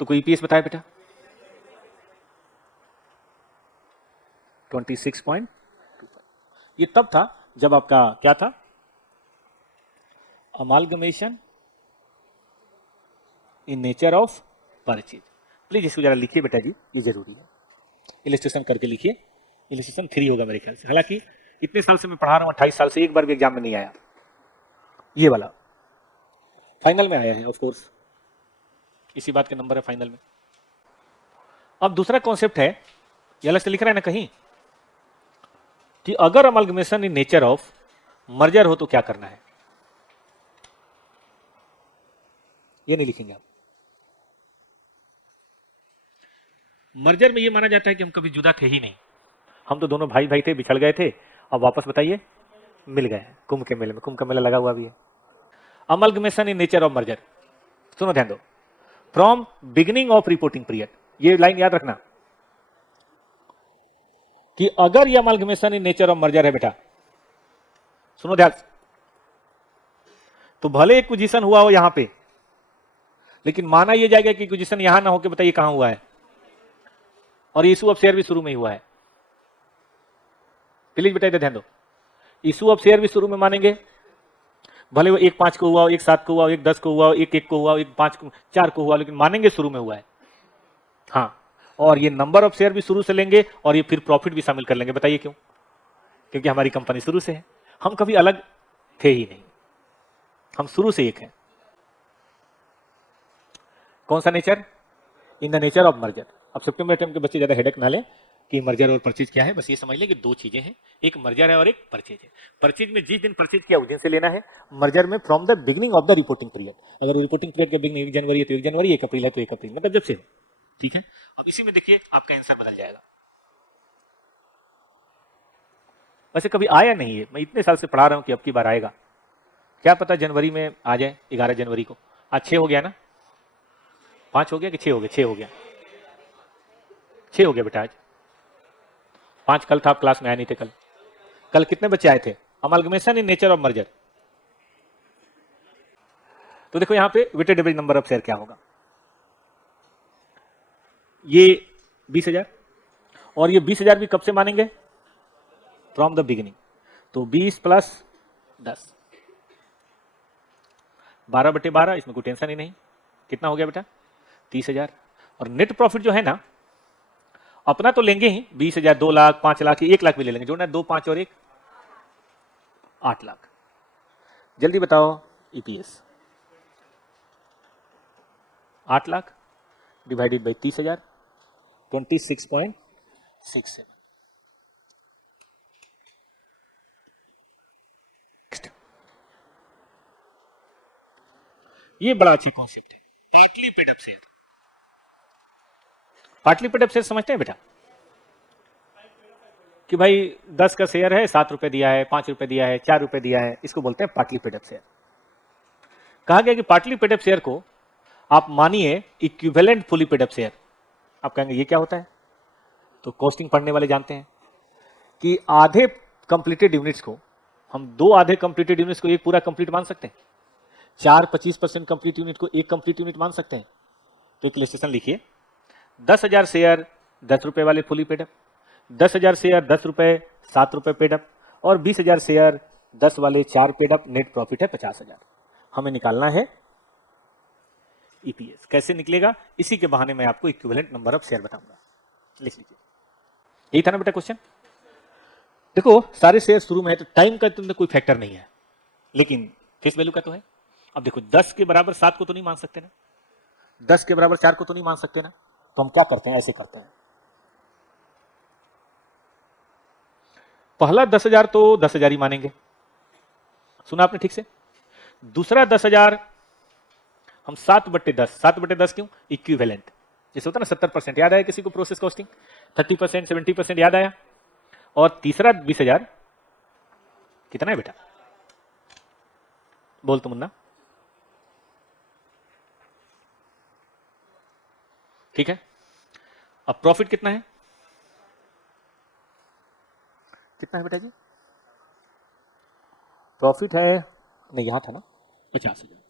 तो कोई ईपीएस बताया बेटा? 26.25। ये तब था जब आपका क्या था? Amalgamation in nature of purchase. Please इसको जरा लिखिए बेटा जी, ये जरूरी है, इलस्ट्रेशन करके लिखिए। इलस्ट्रेशन 3 होगा मेरे ख्याल से, हालांकि इतने साल से मैं पढ़ा रहा हूं, 28 साल से एक बार भी एग्जाम में नहीं आया। ये वाला फाइनल में आया है, ऑफ कोर्स इसी बात के नंबर है फाइनल में। अब दूसरा कॉन्सेप्ट है, ये अलग से लिख रहा है ना कहीं, कि अगर amalgamation in nature of merger हो तो क्या करना है? ये नहीं लिखेंगे आप। मर्जर में ये माना जाता है कि हम कभी जुदा थे ही नहीं, हम तो दोनों भाई भाई थे, बिछड़ गए थे, अब वापस बताइए मिल गए। कुंभ के मेले में, कुंभ का मेला लगा हुआ भी है। Amalgamation in nature of merger, सुनो ध्यान दो, from beginning of reporting period, ये लाइन याद रखना कि अगर ये amalgamation in nature of merger है बेटा, सुनो ध्यान, तो भले एक्विजिशन हुआ हो यहां पे, लेकिन माना यह जाएगा कि एक्विजिशन यहां ना होकर बताइए कहां हुआ है, और इशू ऑफ शेयर भी शुरू में ही हुआ है। प्लीज बेटा इधर ध्यान दो, इशू ऑफ शेयर भी शुरू में मानेंगे, भले वो 1/5 को हुआ हो, 1/7 को हुआ हो, 1/10 को हुआ हो, 1/1 को हुआ हो, 1/5 को, 4 को हुआ, लेकिन मानेंगे शुरू में हुआ है। हाँ, और ये नंबर ऑफ शेयर भी शुरू से लेंगे और ये फिर प्रॉफिट भी शामिल कर लेंगे। बताइए क्यों? क्योंकि हमारी कंपनी शुरू से है, हम कभी अलग थे ही नहीं, हम शुरू से एक हैं। कौन सा nature? In the nature of merger. अब सितंबर टर्म के बच्चे ज्यादा हेडेक ना लें कि मर्जर और परचेज क्या है, बस ये समझ लें कि दो चीजें हैं, एक मर्जर है और एक परचेज है। परचेज में जिस दिन परचेज किया उस दिन से लेना है, मर्जर में from the beginning of the reporting period. अगर रिपोर्टिंग पीरियड के बिगिनिंग 1 जनवरी है तो 1 जनवरी, 1 अप्रैल है तो 1 अप्रैल, मतलब जब से। ठीक है, अब इसी में देखिए आपका आंसर बदल जाएगा। वैसे कभी आया नहीं है, मैं इतने साल से पढ़ा रहा हूं कि अब की बार आएगा, क्या पता जनवरी में आ जाए, 11 जनवरी को। आज 6 हो गया ना, 5 हो गया कि 6 हो गया? 6 हो गया, 6 हो गया बेटा। आज 5 कल था, आप क्लास में आए नहीं थे। कल कल कितने बच्चे आए थे? Amalgamation in nature of merger. तो देखो यहां पे weighted average number of share क्या होगा, ये 20,000, और ये 20,000 भी कब से मानेंगे? From the beginning. तो 20 प्लस 10, 12/12, इसमें कोई टेंशन ही नहीं। कितना हो गया बेटा? 30,000। और नेट प्रॉफिट जो है ना, अपना तो लेंगे ही 20,000, 2 लाख, 5 लाख, 1 लाख भी ले लेंगे, जोड़ना 2, 5 और 1, 8 लाख। जल्दी बताओ ईपीएस। 8 lakh divided by 30,000, 26.67। ये बड़ा अच्छा कॉन्सेप्ट है, partly paid up share. Partly paid up share समझते हैं बेटा? कि भाई 10 का शेयर है, 7 रुपए दिया है, 5 रुपए दिया है, 4 रुपए दिया है, इसको बोलते हैं पार्टली पेड अप शेयर। कहा गया कि पार्टली पेड अप शेयर को आप मानिए equivalent fully paid up share. आप कहेंगे ये क्या होता है? तो कॉस्टिंग पढ़ने वाले जानते हैं कि आधे कंप्लीटेड यूनिट्स को हम दो आधे कंप्लीटेड यूनिट्स को एक पूरा कंप्लीट मान सकते हैं, 4-25% कंप्लीट यूनिट को एक कंप्लीट यूनिट मान सकते हैं। तो एक इलस्ट्रेशन लिखिए, 10,000 शेयर 10 रुपए वाले फुली पेड अप, 10,000 शेयर 10 रुपए 7 रुपए पेड अप, और 20,000 शेयर 10 वाले 4 पेड अप, नेट प्रॉफिट है 50,000। हमें निकालना है ईपीएस। कैसे निकलेगा? इसी के बहाने मैं आपको इक्विवेलेंट नंबर ऑफ शेयर बताऊंगा। लिख लीजिए, यही था ना बेटा क्वेश्चन। देखो सारे शेयर शुरू में है तो टाइम का तुमने कोई फैक्टर नहीं है, लेकिन फेस वैल्यू का तो है। अब देखो 10 के बराबर 7 को तो नहीं मान सकते ना, 10 के बराबर 4 को तो नहीं मान सकते ना, तो हम क्या करते हैं? ऐसे करते हैं, पहला 10,000 तो 10,000 ही मानेंगे, सुना आपने ठीक से। दूसरा 10,000 हम 7/10, 7/10 क्यों? इक्विवेलेंट। जैसे होता ना 70%, याद आया किसी को प्रोसेस कॉस्टिंग? 30%, 70% याद आया। और तीसरा 20,000 कितना है बेटा? बोल तो मुन्ना। ठीक है, अब प्रॉफिट कितना है? कितना है बेटा जी? प्रॉफिट है, नहीं यहां था ना, 50,000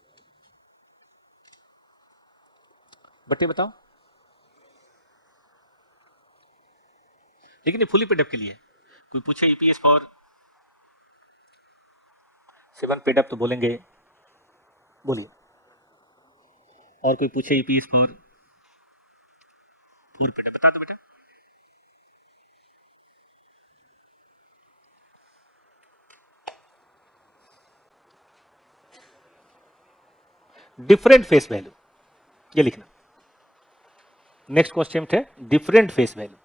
बट्टे बताओ। लेकिन ये फुली पेड अप के लिए है। कोई पूछे ईपीएस फॉर 7 पेड अप तो बोलेंगे, बोलिए। और कोई पूछे ईपीएस फॉर 4 पेड अप, बता दो बेटा। डिफरेंट फेस वैल्यू, ये लिखना। नेक्स्ट क्वेश्चन है डिफरेंट फेस वैल्यू।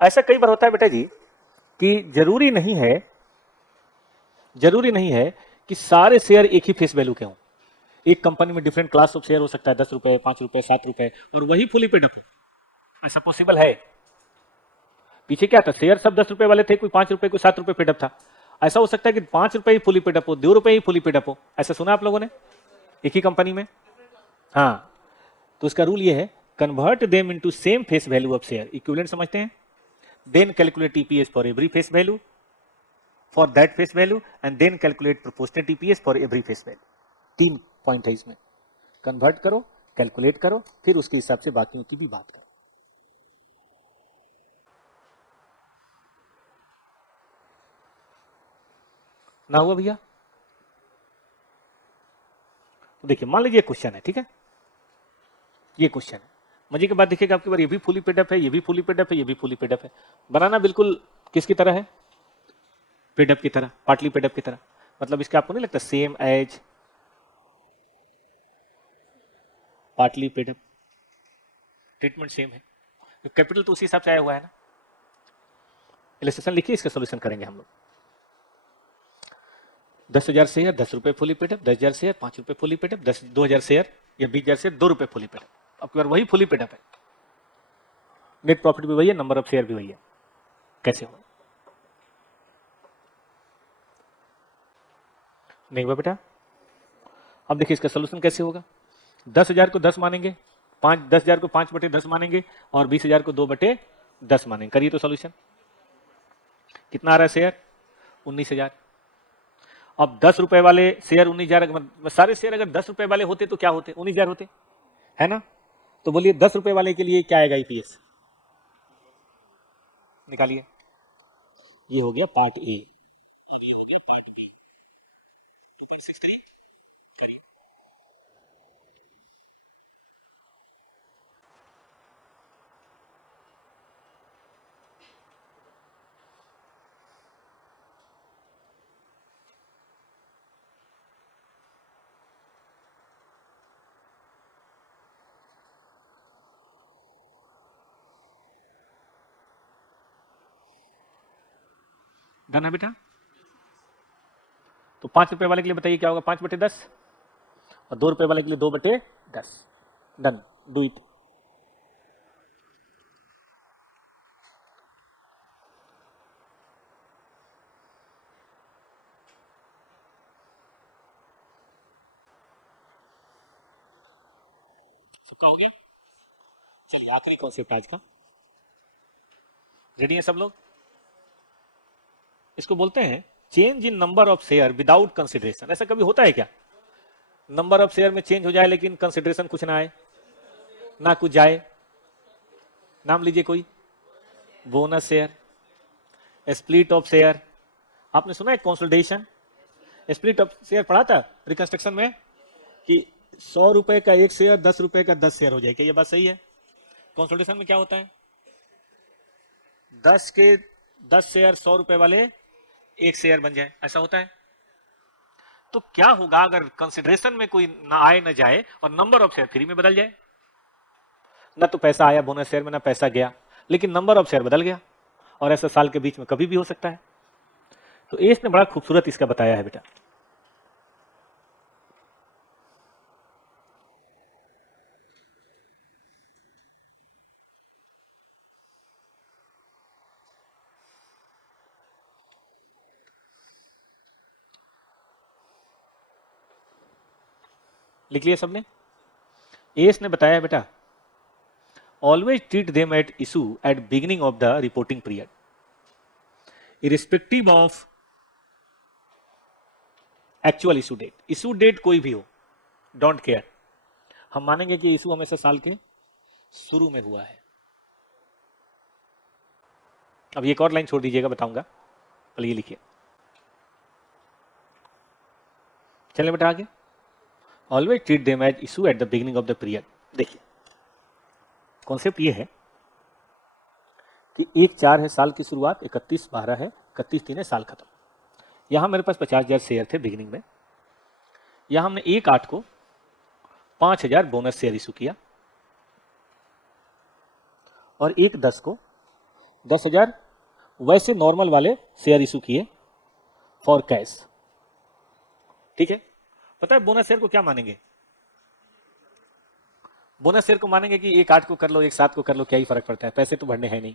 ऐसा कई बार होता है बेटा जी कि जरूरी नहीं है कि सारे शेयर एक ही फेस वैल्यू के हों। एक कंपनी में डिफरेंट क्लास ऑफ शेयर हो सकता है, 10 रुपए, 5 रुपए, 7 रुपए, और वही फुली पेड अप हो। ऐसा पॉसिबल है। पीछे क्या था, शेयर सब 10 रुपए वाले थे, कोई 5 रुपए कोई 7 रुपए पेड अप था। ऐसा हो सकता है कि 5 रुपए ही फुली पेड अप हो, 2 रुपए ही फुली पेड अप हो। ऐसा सुना आप लोगों ने एक ही कंपनी में? हाँ, तो इसका रूल ये है, convert them into same face value of share. Equivalent समझते हैं? Then calculate EPS for every face value for that face value, and then calculate proportionate EPS for every face value. 3 point है इसमें, convert करो, calculate करो, फिर उसके हिसाब से बाकियों की भी बात करो। ना हुआ भैया? तो देखिए मान लीजिए क्वेश्चन है, ठीक है, ये क्वेश्चन है, मजे की बात देखिएगा आपकी बार, ये भी फुली पेड अप है, ये भी फुली पेड अप है, ये भी फुली पेड अप है। बनाना बिल्कुल किसकी तरह है? पेड अप की तरह, पार्टली पेड अप की तरह। मतलब इसका आपको नहीं लगता same as partly paid up, treatment same है। कैपिटल तो उसी हिसाब से आया हुआ है ना। इलस्ट्रेशन लिखिए, इसका सोल्यूशन करेंगे हम लोग। 10,000 शेयर 10 रुपए फुली पेडअप, 10,000 शेयर 5 रुपए फुली पेडअप, 2,000 शेयर या 20,000 शेयर 2 रुपए फुली पेडअप। अब की बार वही फुली पेडअप है, नेट प्रॉफिट भी वही है, नंबर ऑफ शेयर भी वही है। कैसे हो? नहीं हुआ बेटा। अब देखिए इसका सोल्यूशन कैसे होगा। 10,000 को 10 मानेंगे, 10,000 को 5/10 मानेंगे और 20,000 को 2/10 मानेंगे। करिए तो सोल्यूशन कितना आ रहा है शेयर 19,000। अब 10 रुपए वाले शेयर 19,000, सारे शेयर अगर 10 रुपए वाले होते तो क्या होते, 19,000 होते, है ना। तो बोलिए 10 रुपए वाले के लिए क्या आएगा ईपीएस, निकालिए। ये हो गया पार्ट ए और ये हो गया पार्ट बी। 2.63 करिए। डन है बेटा। तो 5 रुपए वाले के लिए बताइए क्या होगा, 5/10 और 2 रुपए वाले के लिए 2/10। Done, do it. सबका हो गया। चलिए आखिरी कॉन्सेप्ट आज का, रेडी है सब लोग। इसको बोलते हैं change in number of share without consideration. ऐसा कभी होता है क्या, नंबर ऑफ शेयर में चेंज हो जाए लेकिन कंसिडरेशन कुछ ना आए, ना कुछ जाए। नाम लीजिए कोई, bonus share, split of share. आपने सुना है कंसोलिडेशन, स्प्लिट ऑफ शेयर पढ़ा था रिकंस्ट्रक्शन में कि 100 रुपए का एक शेयर 10 रुपए का 10 शेयर हो जाए। क्या ये बात सही है? कंसोलिडेशन में क्या होता है, 10 के 10 शेयर 100 रुपए वाले एक शेयर बन जाए, ऐसा होता है। तो क्या होगा अगर कंसिडरेशन में कोई ना आए ना जाए और नंबर ऑफ शेयर फ्री में बदल जाए। ना तो पैसा आया बोनस शेयर में, ना पैसा गया, लेकिन नंबर ऑफ शेयर बदल गया। और ऐसा साल के बीच में कभी भी हो सकता है। तो एस ने बड़ा खूबसूरत इसका बताया है बेटा। लिख लिया सबने। एस ने बताया बेटा, always treat them at issue at beginning of the reporting period, irrespective of actual issue date. Issue date कोई भी हो, डोंट केयर, हम मानेंगे कि इशू हमेशा साल के शुरू में हुआ है। अब एक और लाइन छोड़ दीजिएगा, बताऊंगा, पहले ये लिखिए। चलिए बेटा आगे, always treat them as issue at the beginning of the period. देखिए कॉन्सेप्ट ये है कि 1/4 है साल की शुरुआत, 31/12 है, 31/3 है साल खत्म। यहां मेरे पास 50,000 शेयर थे बिगिनिंग में, यहां हमने 1/8 को 5,000 बोनस शेयर इशू किया और 1/10 को 10,000 वैसे नॉर्मल वाले शेयर इशू किए फॉर कैश। ठीक है, पता है बोनस शेयर को क्या मानेंगे, बोनस शेयर को मानेंगे कि 1/8 को कर लो 1/7 को कर लो, क्या ही फर्क पड़ता है, पैसे तो बढ़ने हैं नहीं।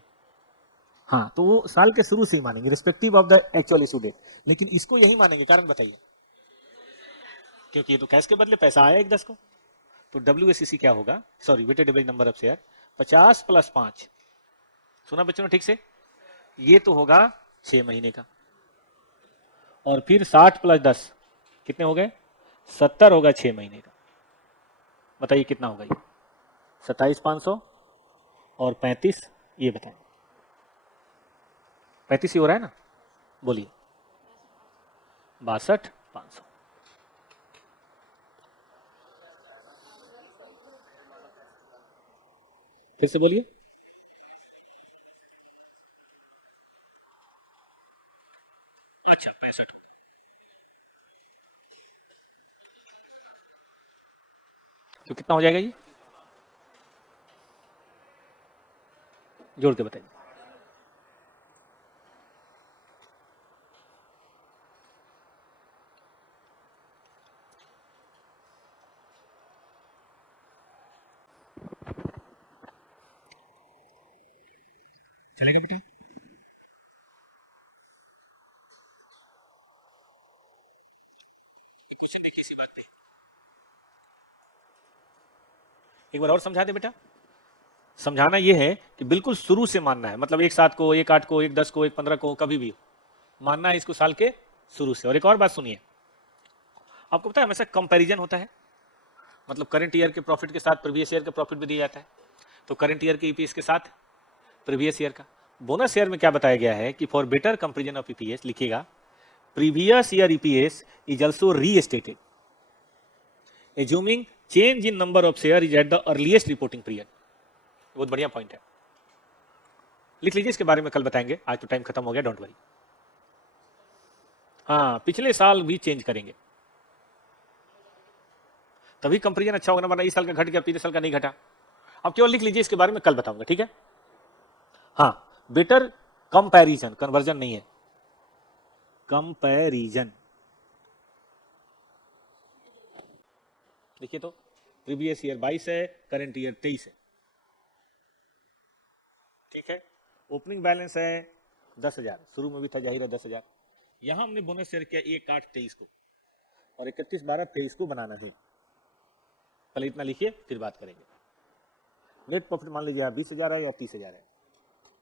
हाँ, तो वो साल के शुरू से ही मानेंगे respective of the actual issue date. लेकिन इसको यही मानेंगे, कारण बताइए, क्योंकि ये तो कैश के बदले पैसा आया 1/10 को। तो WACC क्या होगा, sorry weighted average number of share, 50 + 5, सुना बच्चों ने ठीक से, ये तो होगा 6 महीने का। और फिर 60 + 10 कितने हो गए, 70 होगा 6 महीने का। बताइए कितना होगा ये, 27,500 और 35, ये बताएं, 35 ही हो रहा है ना, बोलिए, 62,500। फिर से बोलिए, अच्छा 65, तो कितना हो जाएगा ये, जोड़ के बताइए। चलेगा बेटा? क्वेश्चन देखिए इसी बात पे, एक बार और समझा दे बेटा। समझाना ये है कि बिल्कुल शुरू से मानना है, मतलब एक 7 को, एक 8 को, एक 10 को, एक 15 को, कभी भी मानना है इसको साल के शुरू से। और एक और बात सुनिए, आपको पता है हमेशा कंपैरिजन होता है, मतलब करंट ईयर के प्रॉफिट के साथ प्रीवियस ईयर का प्रॉफिट भी दिया जाता है। तो करंट ईयर के ईपीएस के साथ प्रीवियस ईयर का। बोनस ईयर में क्या बताया गया है कि for better comparison of EPS लिखिएगा, previous year EPS is also restated assuming change in number of share is at the earliest reporting period. बहुत बढ़िया पॉइंट है, लिख लीजिए, इसके बारे में कल बताएंगे, आज तो टाइम खत्म हो गया, डोंट वरी। हाँ, पिछले साल भी चेंज करेंगे, तभी कंपेरिजन अच्छा होगा ना, वरना इस साल का घट गया, पिछले साल का नहीं घटा। अब केवल लिख लीजिए, इसके बारे में कल बताऊंगा, ठीक है? हाँ, बेटर कंपैरिजन, कन्वर्जन नहीं है, कंपैरिजन। देखिए तो प्रीवियस ईयर 22 है, करंट ईयर 23 है, ठीक है? ओपनिंग बैलेंस है 10,000, शुरू में भी था जाहिर है 10,000। यहां हमने बोनस शेयर किया 1/8/23 को, और 31/12/23 को बनाना है। पहले इतना लिखिए, फिर बात करेंगे। नेट प्रॉफिट मान लीजिए 20,000 है या 30,000 है।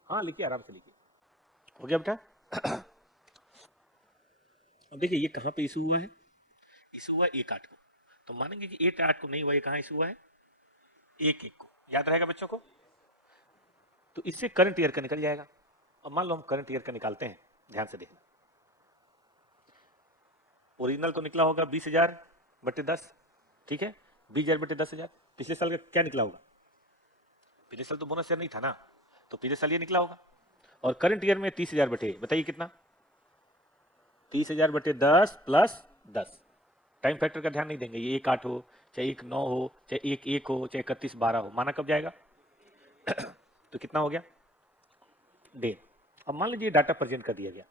हाँ लिखिए, आराम से लिखिए। हो गया बेटा? अब देखिए ये कहाँ पे इशू हुआ है, इशू हुआ 1/8 को, तो मानेंगे कि 1/8 को नहीं हुआ, ये कहाँ इशू हुआ है? 1/1 को। याद रहेगा बच्चों को? तो इससे करंट ईयर का निकल जाएगा। अब मान लो हम करंट ईयर का निकालते हैं, ध्यान से देखना। ओरिजिनल तो निकला होगा 20,000/10, ठीक है? 20,000/10,000। पिछले साल का क्या निकला होगा? पिछले साल तो बोनस ईयर नहीं था ना, तो पिछले साल ये निकला होगा। और करंट ईयर में 30,000 बताइए कितना? 30,000/10 प्लस 10। टाइम फैक्टर का ध्यान नहीं देंगे, ये 1/8 हो, चाहे 1/9 हो, चाहे 1/1 हो, चाहे 31/12 हो, माना कब जाएगा? तो कितना हो गया? 1.5। अब मान लीजिए डाटा प्रेजेंट कर दिया गया,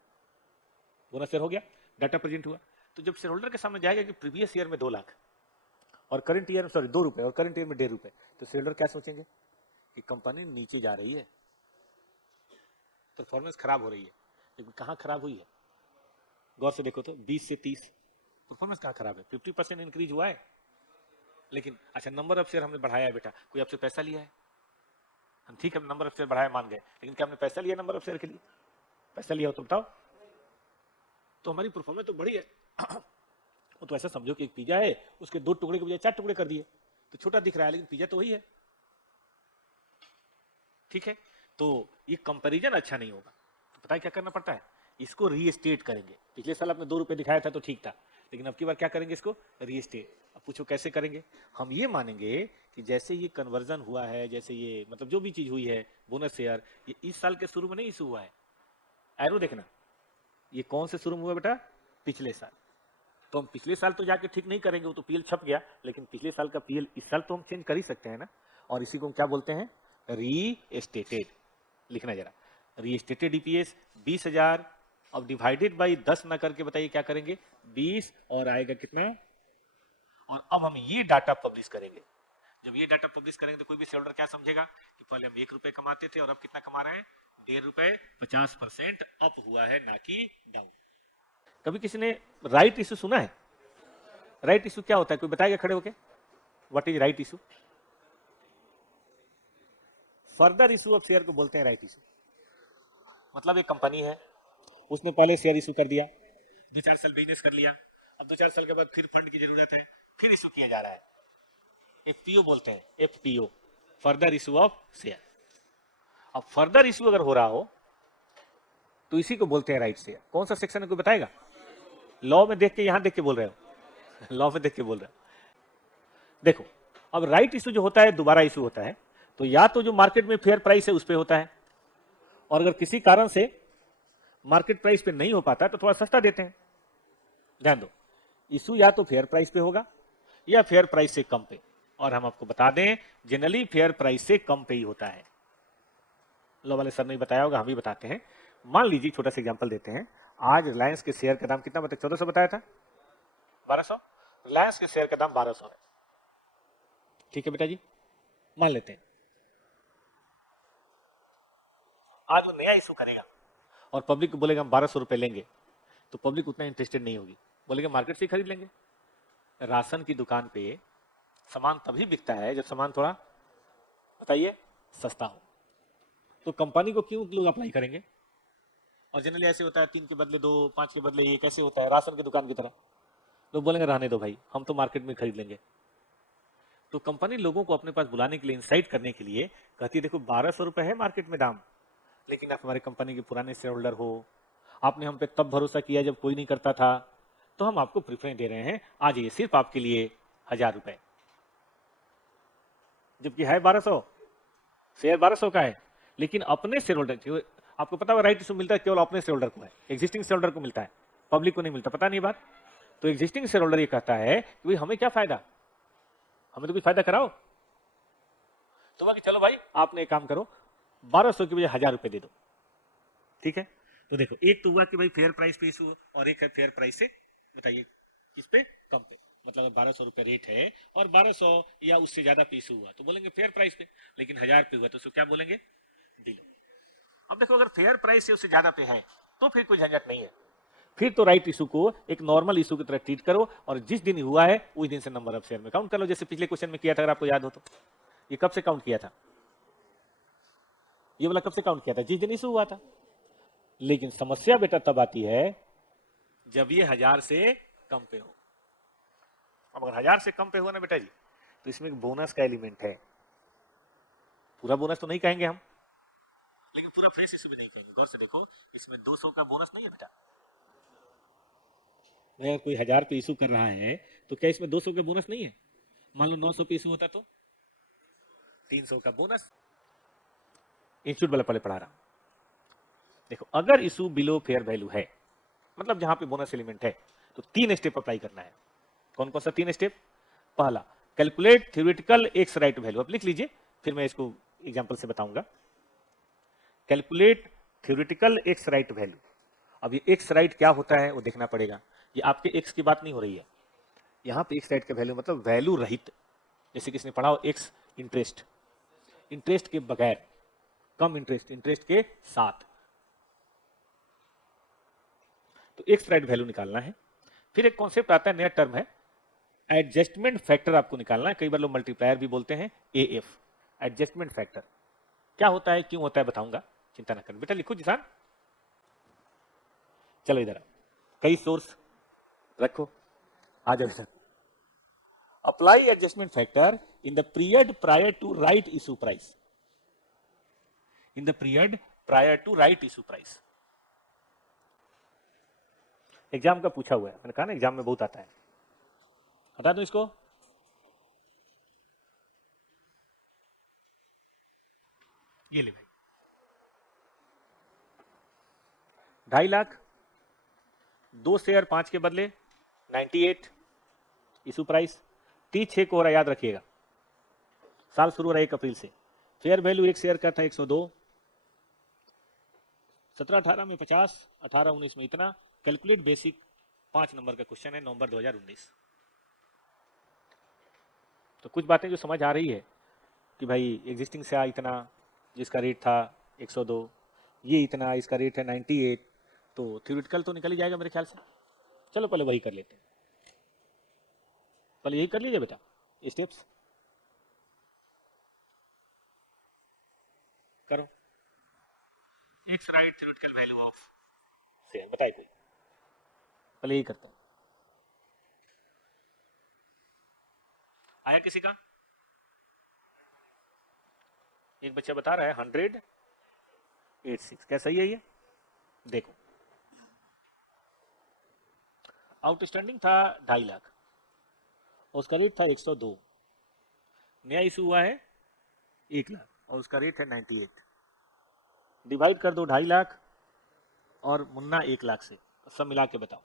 बोनस शेयर हो गया, डाटा प्रेजेंट हुआ, तो जब शेयर होल्डर के सामने जाएगा कि प्रीवियस ईयर में 2 लाख और करंट ईयर में 2 रुपए और करंट ईयर में 1.5 रुपए, तो शेयर होल्डर क्या सोचेंगे कि कंपनी नीचे जा रही है, परफॉर्मेंस खराब हो रही है। लेकिन कहाँ खराब हुई है? गौर से देखो तो 20 से 30 परफॉर्मेंस कहाँ खराब है? 50% इंक्रीज हुआ है। लेकिन अच्छा, नंबर ऑफ शेयर हमने बढ़ाया है बेटा, कोई आपसे पैसा लिया है? हम ठीक है नंबर ऑफ शेयर बढ़ाया मान गए, लेकिन क्या हमने पैसा लिया नंबर ऑफ शेयर के लिए? पैसा लिया हो तो बताओ, तो हमारी परफॉर्मेंस तो बढ़ी है। वो तो ऐसा समझो कि एक पिज्जा है, उसके 2 टुकड़े के बजाय 4 टुकड़े कर दिए, तो छोटा दिख रहा है लेकिन पिज्जा तो वही है, ठीक है? तो ये कंपैरिजन अच्छा नहीं होगा। तो पता है क्या करना पड़ता है? इसको रीस्टेट करेंगे। पिछले साल आपने 2 रुपए दिखाया था तो ठीक था, लेकिन अब की बार क्या करेंगे? इसको रीस्टेट। अब पूछो कैसे करेंगे? हम ये मानेंगे कि जैसे ये कन्वर्जन हुआ है, जैसे ये मतलब जो भी चीज हुई है बोनस शेयर, ये इस साल के शुरू में नहीं इशू हुआ है। एरो देखना, ये कौन से शुरू में हुआ बेटा? पिछले साल। तो हम पिछले साल तो जाके ठीक नहीं करेंगे, वो तो पीएल छप गया, लेकिन पिछले साल का पीएल इस साल तो हम चेंज कर ही सकते हैं ना। और इसी को हम क्या बोलते हैं? रीस्टेटेड। लिखना जरा, रीस्टेटेड ईपीएस 20,000। अब डिवाइडेड बाई 10 ना करके बताइए क्या करेंगे? 20, और आएगा कितना? और अब हम ये डाटा पब्लिश करेंगे। जब ये डाटा पब्लिश करेंगे तो कोई भी शेयर होल्डर क्या समझेगा कि पहले हम 1 रुपए कमाते थे और अब कितना कमा रहे हैं? 1.5 रुपए। 50% अप हुआ है, ना कि डाउन। कभी किसी ने राइट इशू सुना है? राइट इशू क्या होता है, कोई बताएगा खड़े होके? What is right issue? Further issue of share को बोलते हैं राइट इशू। मतलब एक कंपनी है, उसने पहले शेयर इशू कर दिया, 2-4 साल बिजनेस कर लिया, अब 2-4 साल के बाद फिर फंड की जरूरत है, फिर इशू किया जा रहा है, एफपीओ बोलते हैं, FPO, further issue of share. अब फर्दर इशू अगर हो रहा हो तो इसी को बोलते हैं राइट शेयर। कौन सा सेक्शन है कोई बताएगा? लॉ में देख के, यहां देख के बोल रहे हो? लॉ में देख के बोल रहे हो? देखो, अब राइट इशू जो होता है दोबारा इशू होता है, तो या तो जो मार्केट में फेयर प्राइस है उस पर होता है, और अगर किसी कारण से मार्केट प्राइस पे नहीं हो पाता तो थोड़ा सस्ता देते हैं। ध्यान दो, इशू या तो फेयर प्राइस पे होगा या फेयर प्राइस से कम पे, और हम आपको बता दें जनरली फेयर प्राइस से कम पे ही होता है। लो वाले सर ने बताया होगा, हम भी बताते हैं। मान लीजिए छोटा सा एग्जांपल देते हैं, आज रिलायंस के शेयर का दाम कितना बताया, 1400 बताया था, 1200। रिलायंस के शेयर का दाम 1200 है, ठीक है बेटा जी, मान लेते हैं। आज वो नया इशू करेगा और पब्लिक को बोलेगा हम 1200 रुपए लेंगे, तो पब्लिक उतना इंटरेस्टेड नहीं होगी, बोलेगा मार्केट से ही खरीद लेंगे। राशन की दुकान पे सामान तभी बिकता है जब सामान थोड़ा, बताइए, सस्ता हो। तो कंपनी को क्यों लोग अप्लाई करेंगे? और जनरली ऐसे होता है, 3 के बदले 2, 5 के बदले 1, कैसे होता है राशन की दुकान की तरह। लोग बोलेंगे रहने दो भाई, हम तो मार्केट में खरीद लेंगे। तो कंपनी लोगों को अपने पास बुलाने के लिए, इंसाइट करने के लिए कहती है देखो 1200 रुपए है मार्केट में दाम, लेकिन आप हमारे कंपनी के पुराने शेयर होल्डर हो, आपने हम पे तब भरोसा किया जब कोई नहीं करता था, तो हम आपको प्रेफरेंस दे रहे हैं, आज ये सिर्फ आपके लिए 1000 रुपए, जबकि है 1200, शेयर 1200 का है, लेकिन अपने शेयर होल्डर, आपको पता है राइट इशू मिलता है केवल अपने शेयर होल्डर को है, एग्जिस्टिंग शेयर होल्डर को मिलता है, पब्लिक को नहीं मिलता, पता नहीं बात। तो एग्जिस्टिंग शेयर होल्डर ये कहता है कि भाई हमें क्या फायदा, हमें तो कुछ फायदा कराओ। तो बाकी चलो भाई आपने एक काम करो, 1200 की बजाय 1000 रुपए दे दो, ठीक है। तो देखो एक तो हुआ कि भाई फेयर प्राइस पे इशू, और एक है फेयर प्राइस से, बताइए किस पे, कम पे, मतलब 1200 रुपए रेट है और 1200 या उससे ज्यादा पे इशू हुआ तो बोलेंगे फेयर प्राइस पे, लेकिन 1000 पे हुआ तो उसको क्या बोलेंगे, बिलो। अब देखो अगर फेयर प्राइस से उससे ज्यादा पे है तो फिर कोई झंझट नहीं है, फिर तो राइट इशू को एक नॉर्मल इशू की तरह ट्रीट करो, और जिस दिन हुआ है उस दिन से नंबर ऑफ शेयर में काउंट कर लो, जैसे पिछले क्वेश्चन में किया था, अगर आपको याद हो तो। ये कब से काउंट किया था, ये वाला कब से काउंट किया था, जिस दिन इशू हुआ था। लेकिन समस्या बेटा तब आती है जब ये 1000 से कम पे हो। अब अगर 1000 से कम पे हुआ ना बेटा जी, तो इसमें एक बोनस का एलिमेंट है, पूरा बोनस तो नहीं कहेंगे हम, लेकिन पूरा फ्रेश इशू भी नहीं कहेंगे, गौर से देखो, इसमें 200 का बोनस नहीं है बेटा। अगर कोई 1000 पे इशू कर रहा है तो क्या इसमें 200 का बोनस नहीं है, मान लो 900 पे इशू होता तो 300 का बोनस। इंस्टीट्यूट वाला पहले पढ़ा रहा हूं, देखो अगर इशू बिलो फेयर वैल्यू है, मतलब जहां पे बोनस एलिमेंट है, तो 3 स्टेप अप्लाई करना है। कौन कौन सा 3 स्टेप? पहला, calculate theoretical x right value, अब लिख लीजिए, फिर मैं इसको एग्जांपल से बताऊंगा। Calculate theoretical x right value. अब ये एक्स राइट क्या होता है वो देखना पड़ेगा, ये आपके एक्स की बात नहीं हो रही है, यहाँ पे एक्स राइट का वैल्यू मतलब वैल्यू रहित, जैसे किसने पढ़ा हो एक्स इंटरेस्ट, इंटरेस्ट के बगैर, कम इंटरेस्ट, इंटरेस्ट के साथ, तो एक्स राइट वैल्यू निकालना है। फिर एक कॉन्सेप्ट आता है, नया टर्म है, एडजस्टमेंट फैक्टर आपको निकालना है, कई बार लोग मल्टीप्लायर भी बोलते हैं, एएफ, एडजस्टमेंट फैक्टर क्या होता है, क्यों होता है बताऊंगा, चिंता ना कर बेटा, लिखो जिसान। चलो इधर कई सोर्स रखो, आ जाओ इधर। Apply adjustment factor in the period prior to right issue price, in the period prior to right issue price. Exam का पूछा हुआ है, मैंने कहा ना एग्जाम में बहुत आता है, हटा दो इसको। ये ले भाई 2.5 लाख, 2 शेयर 5 के बदले 98 इशू प्राइस, 30/6 को हो रहा याद रखिएगा, साल शुरू हो रहा है 1 अप्रैल से। फेयर वैल्यू एक शेयर का था 102, 17-18 में 50, 18-19 में इतना। कैलकुलेट बेसिक 5 नंबर का क्वेश्चन है, नवंबर 2019। तो कुछ बातें जो समझ आ रही है कि भाई एग्जिस्टिंग से इतना, जिसका रेट था 102, ये इतना, इसका रेट है 98, तो थ्योरेटिकल तो निकल ही जाएगा मेरे ख्याल से। चलो पहले वही कर लेते हैं, पहले यही कर लीजिए बेटा स्टेप्स, करो। X right theoretical value of share, बताइए कोई, पहले यही करते हैं। आया किसी का? एक बच्चा बता रहा है 10086, क्या सही है ये? देखो आउटस्टैंडिंग था 2.5 लाख, उसका रेट था 102, नया इशू हुआ है 1 लाख और उसका रेट है 98, डिवाइड कर दो 2.5 लाख और मुन्ना 1 लाख से, सब मिला के बताओ।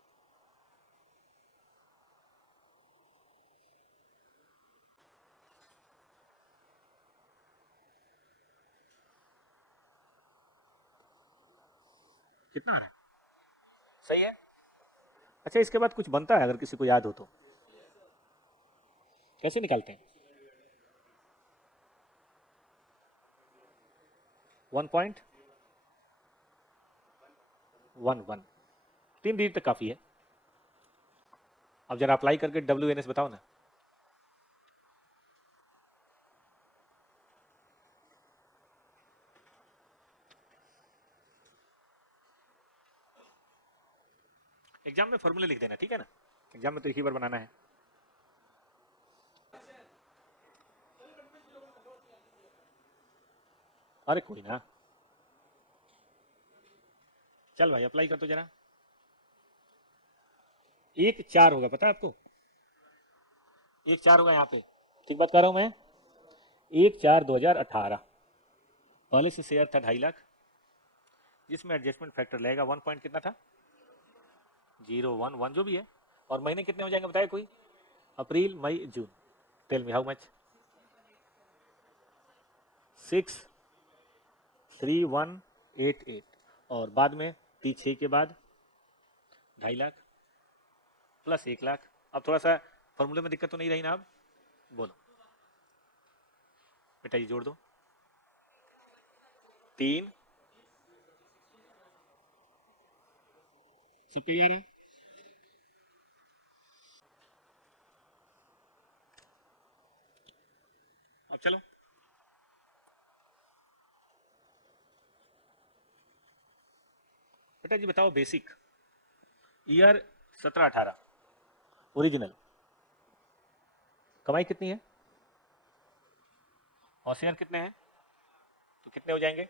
कितना है? सही है। अच्छा, इसके बाद कुछ बनता है अगर किसी को याद हो तो? कैसे निकालते हैं? 1.11, 3 डिजिट तक काफी है। अब जरा अप्लाई करके WNS बताओ ना। एग्जाम में फॉर्मूले लिख देना, ठीक है ना? एग्जाम में तो एक ही बार बनाना है। अरे कोई ना, चल भाई अप्लाई कर तो जरा। 1.4 होगा, पता है आपको? 1.4 होगा यहाँ पे, ठीक बात कर रहा हूँ मैं। 1/4/2018। पहले से शेयर था 2.5 लाख, जिसमें एडजस्टमेंट फैक्टर लगेगा 1 पॉइंट कितना था, 011 जो भी है। और महीने कितने हो जाएंगे बताए कोई? अप्रैल मई जून। Tell me how much? 63188। और बाद में T6 के बाद 2.5 लाख प्लस 1 लाख। अब थोड़ा सा फॉर्मूले में दिक्कत तो नहीं रही ना? अब बोलो बेटा, ये जोड़ दो। 3 सब क्लियर है? अब चलो, बेटा जी बताओ, बेसिक ईयर 17-18 ओरिजिनल कमाई कितनी है और शेयर कितने हैं, तो कितने हो जाएंगे?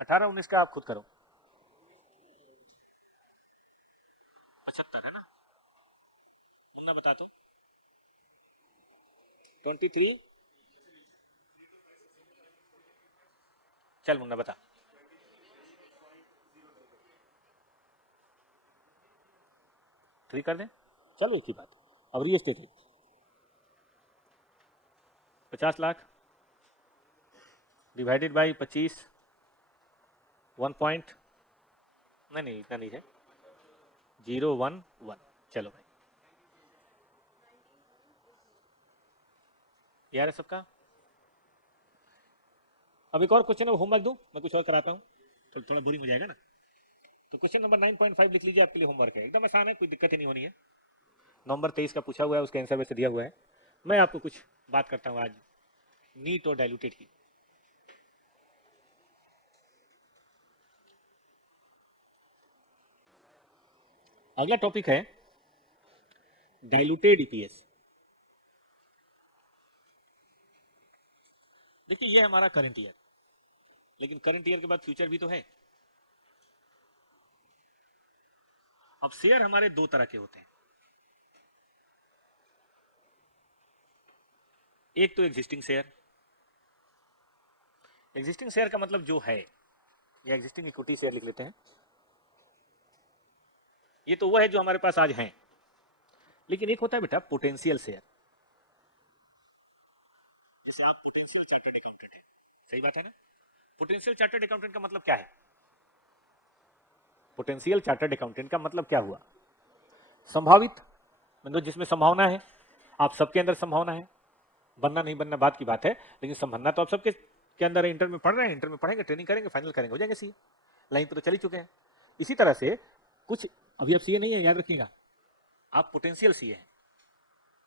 18-19 का आप खुद करो। 75 है ना? मुन्ना बता दो। 23। चल मुन्ना बता। 3 कर दें? चलो एक ही बात। अब real estate 50 lakh divided by 25, 1 point, नहीं नहीं इतना नहीं है, 011। चलो भाई, यार है सबका। अब एक और क्वेश्चन है, होमवर्क दूं मैं? कुछ और कराता हूँ, तो थोड़ा बोरिंग हो जाएगा ना। तो क्वेश्चन नंबर 9.5 लिख लीजिए, आपके लिए होमवर्क है, एकदम आसान है, कोई दिक्कत ही नहीं होनी है। नवंबर 23 का पूछा हुआ है, उसका आंसर वैसे दिया हुआ है। मैं आपको कुछ बात करता हूँ आज नीट और डाइल्यूटेड की। अगला टॉपिक है डाइल्यूटेड ईपीएस। देखिए ये हमारा करंट ईयर, लेकिन करंट ईयर के बाद फ्यूचर भी तो है। अब शेयर हमारे दो तरह के होते हैं, एक तो एग्जिस्टिंग शेयर। एग्जिस्टिंग शेयर का मतलब जो है, या एग्जिस्टिंग इक्विटी शेयर लिख लेते हैं, ये तो वो है जो हमारे पास आज है। लेकिन एक होता है बेटा पोटेंशियल शेयर। जैसे आप पोटेंशियल चार्टर्ड अकाउंटेंट है, सही बात है ना? पोटेंशियल चार्टर्ड अकाउंटेंट का मतलब क्या है? पोटेंशियल चार्टर्ड अकाउंटेंट का मतलब क्या हुआ? संभावित, मतलब जिसमें संभावना है। आप सबके अंदर संभावना है, बनना नहीं बनना बात की बात है, लेकिन संभावना तो आप सबके के अंदर है। इंटर में पढ़ रहे हैं, इंटर में पढ़ेंगे, ट्रेनिंग करेंगे, फाइनल करेंगे, हो जाएंगे सीए। लाइन पे तो चल ही चुके हैं। इसी तरह से कुछ, अभी आप सीए नहीं है, याद रखिएगा, आप पोटेंशियल सीए हैं।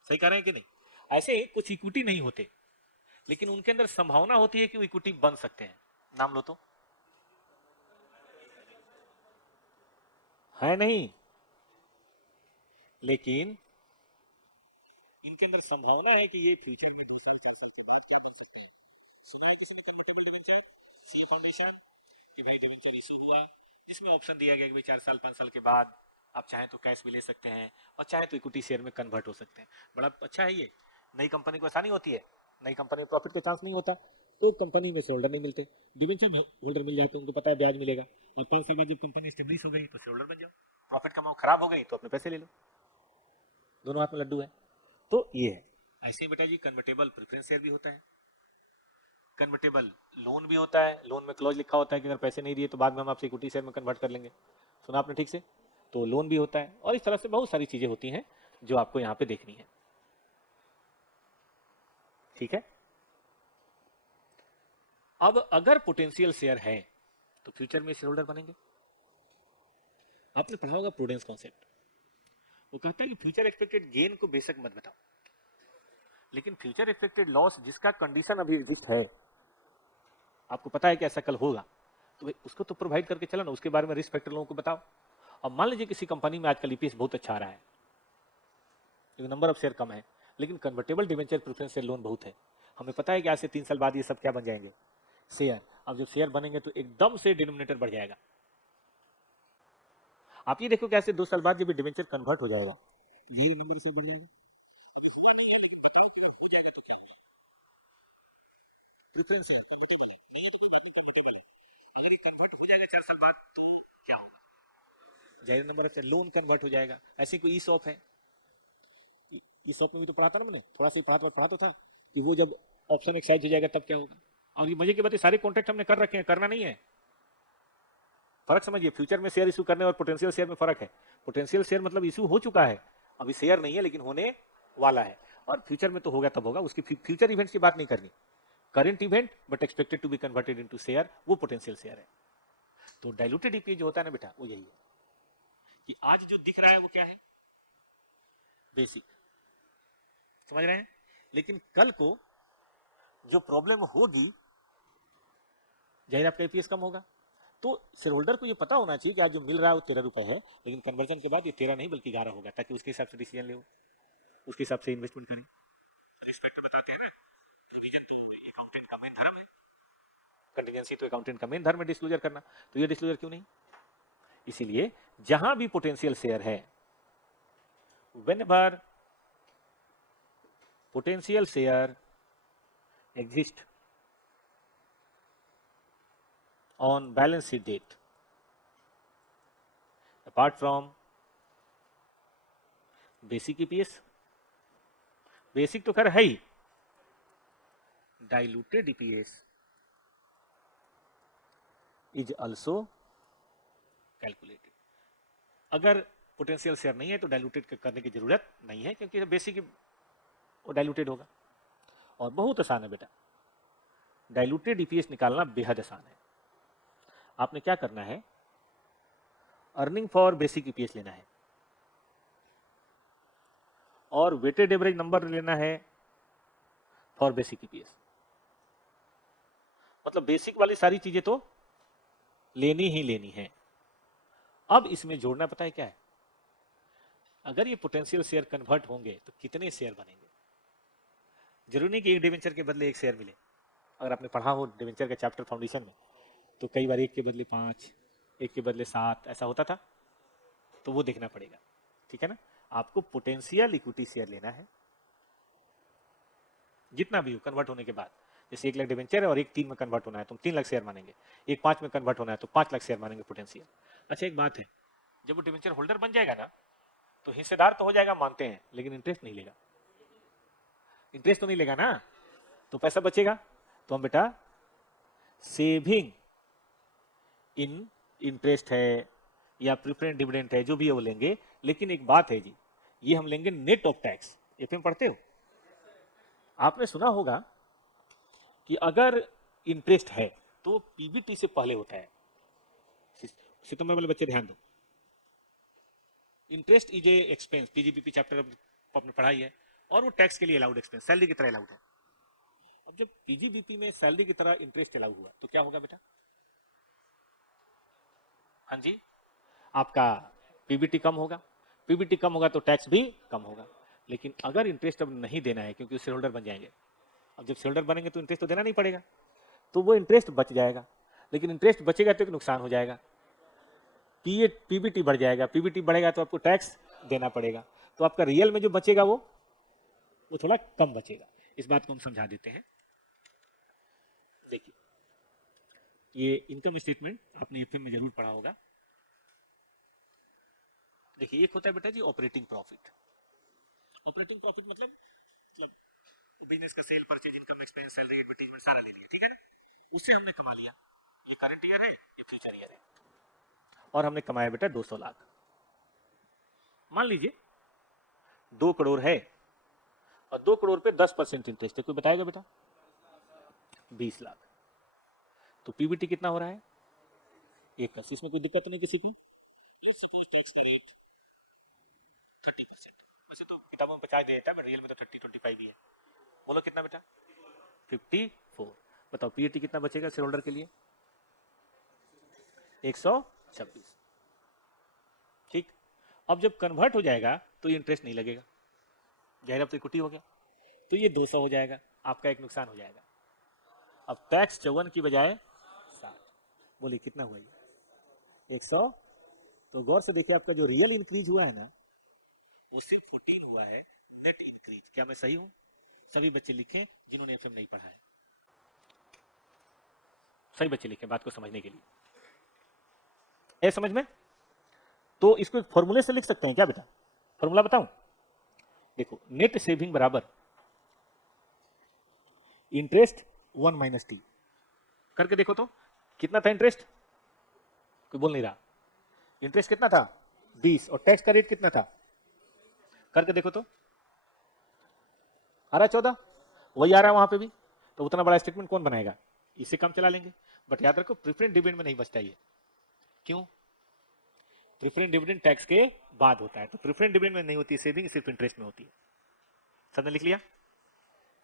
सही कह रहे हैं कि नहीं? ऐसे कुछ इक्विटी नहीं होते, लेकिन उनके अंदर संभावना होती है कि वो इक्विटी बन सकते हैं। नाम लो तो। है नहीं, लेकिन इनके अंदर संभावना है कि ये फ्यूचर में 2 साल 4 साल के बाद क्या बन सकते हैं। सुना है किसी ने कन्वर्टेबल डिवेंचर, सी फाउंडेशन, कि भाई डिवेंचर इशू हुआ, जिसमें ऑप्शन दिया गया कि भाई 4 साल 5 साल के बाद आप चाहें तो कैश भी ले सकते हैं, और चाहे तो इक्विटी शेयर में कन्वर्ट हो सकते हैं। बड़ा अच्छा है ये। नई कंपनी को आसानी होती है, नई कंपनी में प्रॉफिट का चांस नहीं होता, तो कंपनी में से होल्डर नहीं मिलते। डिवेंचर में होल्डर मिल जाए तो उनको पता है ब्याज मिलेगा, और 5 साल बाद जब कंपनी स्टेब्लिश हो गई तो शेयर होल्डर बन जाओ। प्रॉफिट कमाओ, खराब हो गई तो अपने पैसे ले लो, दोनों हाथ में लड्डू है। तो ये है। ऐसे ही बेटा जी कन्वर्टेबल प्रेफरेंस शेयर भी होता है। कन्वर्टेबल लोन भी होता है, लोन में क्लॉज लिखा होता है कि अगर पैसे नहीं दिए तो बाद में हम आपसे इक्विटी शेयर में कन्वर्ट कर लेंगे। सुना आपने ठीक से? तो लोन भी होता है, और इस तरह से बहुत सारी चीजें होती हैं जो आपको यहाँ पे देखनी है। ठीक है, अब अगर पोटेंशियल शेयर है तो फ्यूचर में शेयर होल्डर बनेंगे। आपने पढ़ा होगा प्रूडेंस कॉन्सेप्ट, वो कहता है कि फ्यूचर एक्सपेक्टेड गेन को बेशक मत बताओ, लेकिन फ्यूचर एक्सपेक्टेड लॉस जिसका कंडीशन अभी एग्जिस्ट है, आपको पता है कि ऐसा कल होगा, तो भाई उसको तो प्रोवाइड करके चलो ना, उसके बारे में रिस्क फैक्टर लोगों को बताओ। अब मान लीजिए किसी कंपनी में आजकल ईपीएस बहुत अच्छा आ रहा है, क्योंकि नंबर ऑफ शेयर कम है, लेकिन convertible debenture preference share loan बहुत है। हमें पता है कि आज से 3 साल बाद ये सब क्या बन जाएंगे, शेयर। अब जब शेयर बनेंगे तो एकदम से डिनोमिनेटर बढ़ जाएगा। आप ये देखो कि ऐसे 2 साल बाद जब डिवेंचर कन्वर्ट हो जाएगा, ये नंबर शेयर बढ़ जाएगा, प्रेफरेंस है। अगर ये कन्वर्ट हो जाएगा 4 साल बाद तो क्या होगा? जाहिर नंबर से लोन कन्वर्ट हो जाएगा। ऐसे कोई ई शॉप है, ई शॉप में भी तो पढ़ा था ना मैंने, थोड़ा सा ही पढ़ा तो था कि वो जब ऑप्शन एक्साइज हो जाएगा तब क्या होगा। और ये मजे की बात है, सारे कॉन्ट्रैक्ट हमने कर रखे हैं, करना नहीं है। फर्क समझिए, फ्यूचर में शेयर इशू करने और पोटेंशियल शेयर में फर्क है। पोटेंशियल शेयर मतलब इशू हो चुका है, अभी शेयर नहीं है लेकिन होने वाला है, और फ्यूचर में तो होगा तब होगा, उसकी फ्यूचर इवेंट्स की बात नहीं करनी। Current event but expected to be converted into share, वो पोटेंशियल शेयर है। तो डाइल्यूटेड ईपीएस जो होता है ना बेटा, वो यही है कि आज जो दिख रहा है वो क्या है, बेसिक, समझ रहे हैं, लेकिन कल को जो प्रॉब्लम होगी, जाहिर आपका ईपीएस कम होगा। तो शेयर होल्डर को ये पता होना चाहिए कि आज जो मिल रहा है वो 13 रुपए है, लेकिन कन्वर्जन के बाद ये 13 नहीं बल्कि 11 होगा, ताकि उसके हिसाब से डिसीजन ले, उसके हिसाब से इन्वेस्टमेंट करें। रिस्पेक्ट बताते हैं ना, प्रोविजन तो अकाउंटेंट का मेन धर्म है, कंटीजेंसी तो अकाउंटेंट का मेन धर्म है डिस्क्लोजर करना, तो ये डिस्क्लोजर क्यों नहीं? इसीलिए जहां भी पोटेंशियल शेयर है, whenever potential share exist on balance sheet date, apart from basic EPS, basic तो खैर है ही, diluted EPS is also calculated. अगर पोटेंशियल शेयर नहीं है तो डाइल्यूटेड करने की जरूरत नहीं है, क्योंकि बेसिक वो डाइल्यूटेड होगा। और बहुत आसान है बेटा, डाइल्यूटेड ईपीएस निकालना बेहद आसान है। आपने क्या करना है, अर्निंग फॉर बेसिक ईपीएस लेना है और वेटेड एवरेज नंबर लेना है फॉर बेसिक ईपीएस। मतलब बेसिक वाली सारी चीजें तो लेनी ही लेनी है। अब इसमें जोड़ना पता है क्या है, अगर ये पोटेंशियल शेयर कन्वर्ट होंगे तो कितने शेयर बनेंगे। जरूरी नहीं कि एक डिवेंचर के बदले एक शेयर मिले। अगर आपने पढ़ा हो डिवेंचर का चैप्टर फाउंडेशन में, तो कई बार एक के बदले 5, एक के बदले 7 ऐसा होता था, तो वो देखना पड़ेगा। ठीक है ना, आपको पोटेंशियल इक्विटी शेयर लेना है, जितना भी हो कन्वर्ट होने के बाद। जैसे 1 लाख डिवेंचर है और एक 3 में कन्वर्ट होना है तो 3 लाख शेयर मानेंगे, एक 5 में कन्वर्ट होना है तो 5 लाख शेयर मानेंगे पोटेंशियल। अच्छा एक बात है, जब वो डिवेंचर होल्डर बन जाएगा ना, तो हिस्सेदार तो हो जाएगा मानते हैं, लेकिन इंटरेस्ट नहीं लेगा। इंटरेस्ट तो नहीं लेगा ना, तो पैसा बचेगा, तो हम बेटा सेविंग इन इंटरेस्ट है या प्रिफरेंस डिविडेंड है जो भी है वो लेंगे। लेकिन एक बात है जी, ये हम लेंगे नेट ऑफ टैक्स। एफएम पढ़ते हो, आपने सुना होगा कि अगर इंटरेस्ट है तो पीबीटी से पहले होता है। सितंबर वाले बच्चे ध्यान दो, interest is a expense, PGBP chapter आपने पढ़ाई है, और वो टैक्स के लिए अलाउड एक्सपेंस, सैलरी की तरह अलाउड है। अब जब पीजीबीपी में सैलरी की तरह इंटरेस्ट अलाउ हुआ तो क्या होगा बेटा, हाँ जी, आपका पीबीटी कम होगा, पीबीटी कम होगा तो टैक्स भी कम होगा। लेकिन अगर इंटरेस्ट अब नहीं देना है क्योंकि शेयर होल्डर बन जाएंगे, अब जब शेयर होल्डर बनेंगे तो इंटरेस्ट तो देना नहीं पड़ेगा, तो वो इंटरेस्ट बच जाएगा। लेकिन इंटरेस्ट बचेगा तो एक नुकसान हो जाएगा, पीबीटी बढ़ जाएगा, पीबीटी बढ़ेगा तो आपको टैक्स देना पड़ेगा, तो आपका रियल में जो बचेगा वो थोड़ा कम बचेगा। इस बात को हम समझा देते हैं। देखिए, ये इनकम स्टेटमेंट आपने एफएम में जरूर पढ़ा होगा। देखिए, एक होता है बेटा जी ऑपरेटिंग प्रॉफिट। ऑपरेटिंग प्रॉफिट मतलब बिजनेस का sale, purchase, income, expense, salary, advertisement सारा ले लिया, ठीक है। उससे हमने कमा लिया, ये करंट ईयर है, ये फ्यूचर ईयर है, और हमने कमाया बेटा 200 लाख। मान लीजिए 2 करोड़ है और 2 करोड़ पे 10% इंटरेस्ट है, कोई बताएगा बेटा? 20 लाख। तो पीबीटी कितना हो रहा है? 1। इसमें कोई दिक्कत नहीं किसी को? सपोज टैक्स का रेट 30%, वैसे तो किताबों में 50 दे देता है, बट रियल में तो 30-25 ही है। बोलो कितना बेटा? 54। बताओ पीएटी कितना बचेगा शेयर होल्डर के लिए? 126। ठीक। अब जब कन्वर्ट हो जाएगा तो ये इंटरेस्ट नहीं लगेगा, जाहिर अब तो इक्विटी हो गया, तो ये 200 हो जाएगा, आपका एक नुकसान हो जाएगा। अब टैक्स 54 की बजाय 60। बोलिए कितना हुआ ये? 100। तो गौर से देखिए, आपका जो रियल इंक्रीज हुआ है ना, वो सिर्फ 14 हुआ है नेट इंक्रीज। क्या मैं सही हूं? सभी बच्चे लिखें जिन्होंने एफएम नहीं पढ़ा है, सही बच्चे लिखें बात को समझने के लिए। है समझ में? तो इसको एक फॉर्मूले से लिख सकते हैं क्या बेटा? फॉर्मूला बताऊं? देखो, नेट सेविंग बराबर इंटरेस्ट 1 माइनस टी। करके देखो तो कितना था इंटरेस्ट? कोई बोल नहीं रहा। इंटरेस्ट कितना था? 20। और टैक्स का रेट कितना था? करके देखो तो, आ रहा 14, वही आ रहा है वहां पे भी। तो उतना बड़ा स्टेटमेंट कौन बनाएगा? इससे काम चला लेंगे। बट याद रखो, प्रेफरेंस डिविडेंड में नहीं बचता ये। क्यों? प्रेफरेंस डिविडेंड टैक्स के बाद होता है, तो प्रेफरेंस डिविडेंड में नहीं होती सेविंग, सिर्फ इंटरेस्ट में होती है। सबने लिख लिया?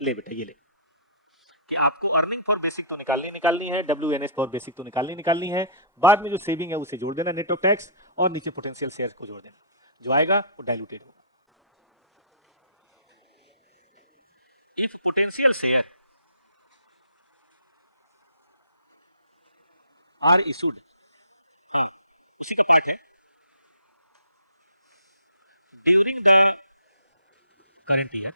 ले बेटा ये ले, कि आपको अर्निंग फॉर बेसिक तो निकालनी है, WNS फॉर बेसिक तो निकालनी है। बाद में जो सेविंग है उसे जोड़ देना नेट ऑफ टैक्स, और नीचे पोटेंशियल शेयर को जोड़ देना। जो आएगा वो डाइल्यूटेड होगा। If potential share are issued, इसी का पार्ट है, ड्यूरिंग द करंट ईयर।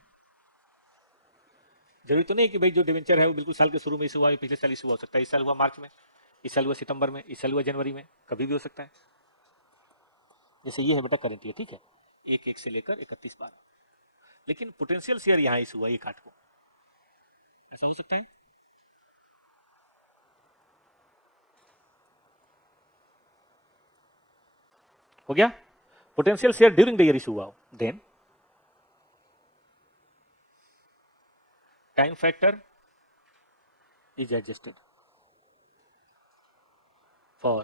जरूरी तो नहीं कि भाई जो डिवेंचर है वो बिल्कुल साल के शुरू में इशू हुआ, पिछले साल इशू हो सकता है। इस साल हुआ मार्च में, इस साल हुआ सितंबर में, इस साल हुआ जनवरी में, कभी भी हो सकता है। जैसे ये है बेटा करंट ईयर, ठीक है, 1 से लेकर 31/12। लेकिन पोटेंशियल शेयर यहाँ इशू हुआ 1/8 को, ऐसा हो सकता है? हो गया? Potential share during the year issue हुआ, then time factor is adjusted for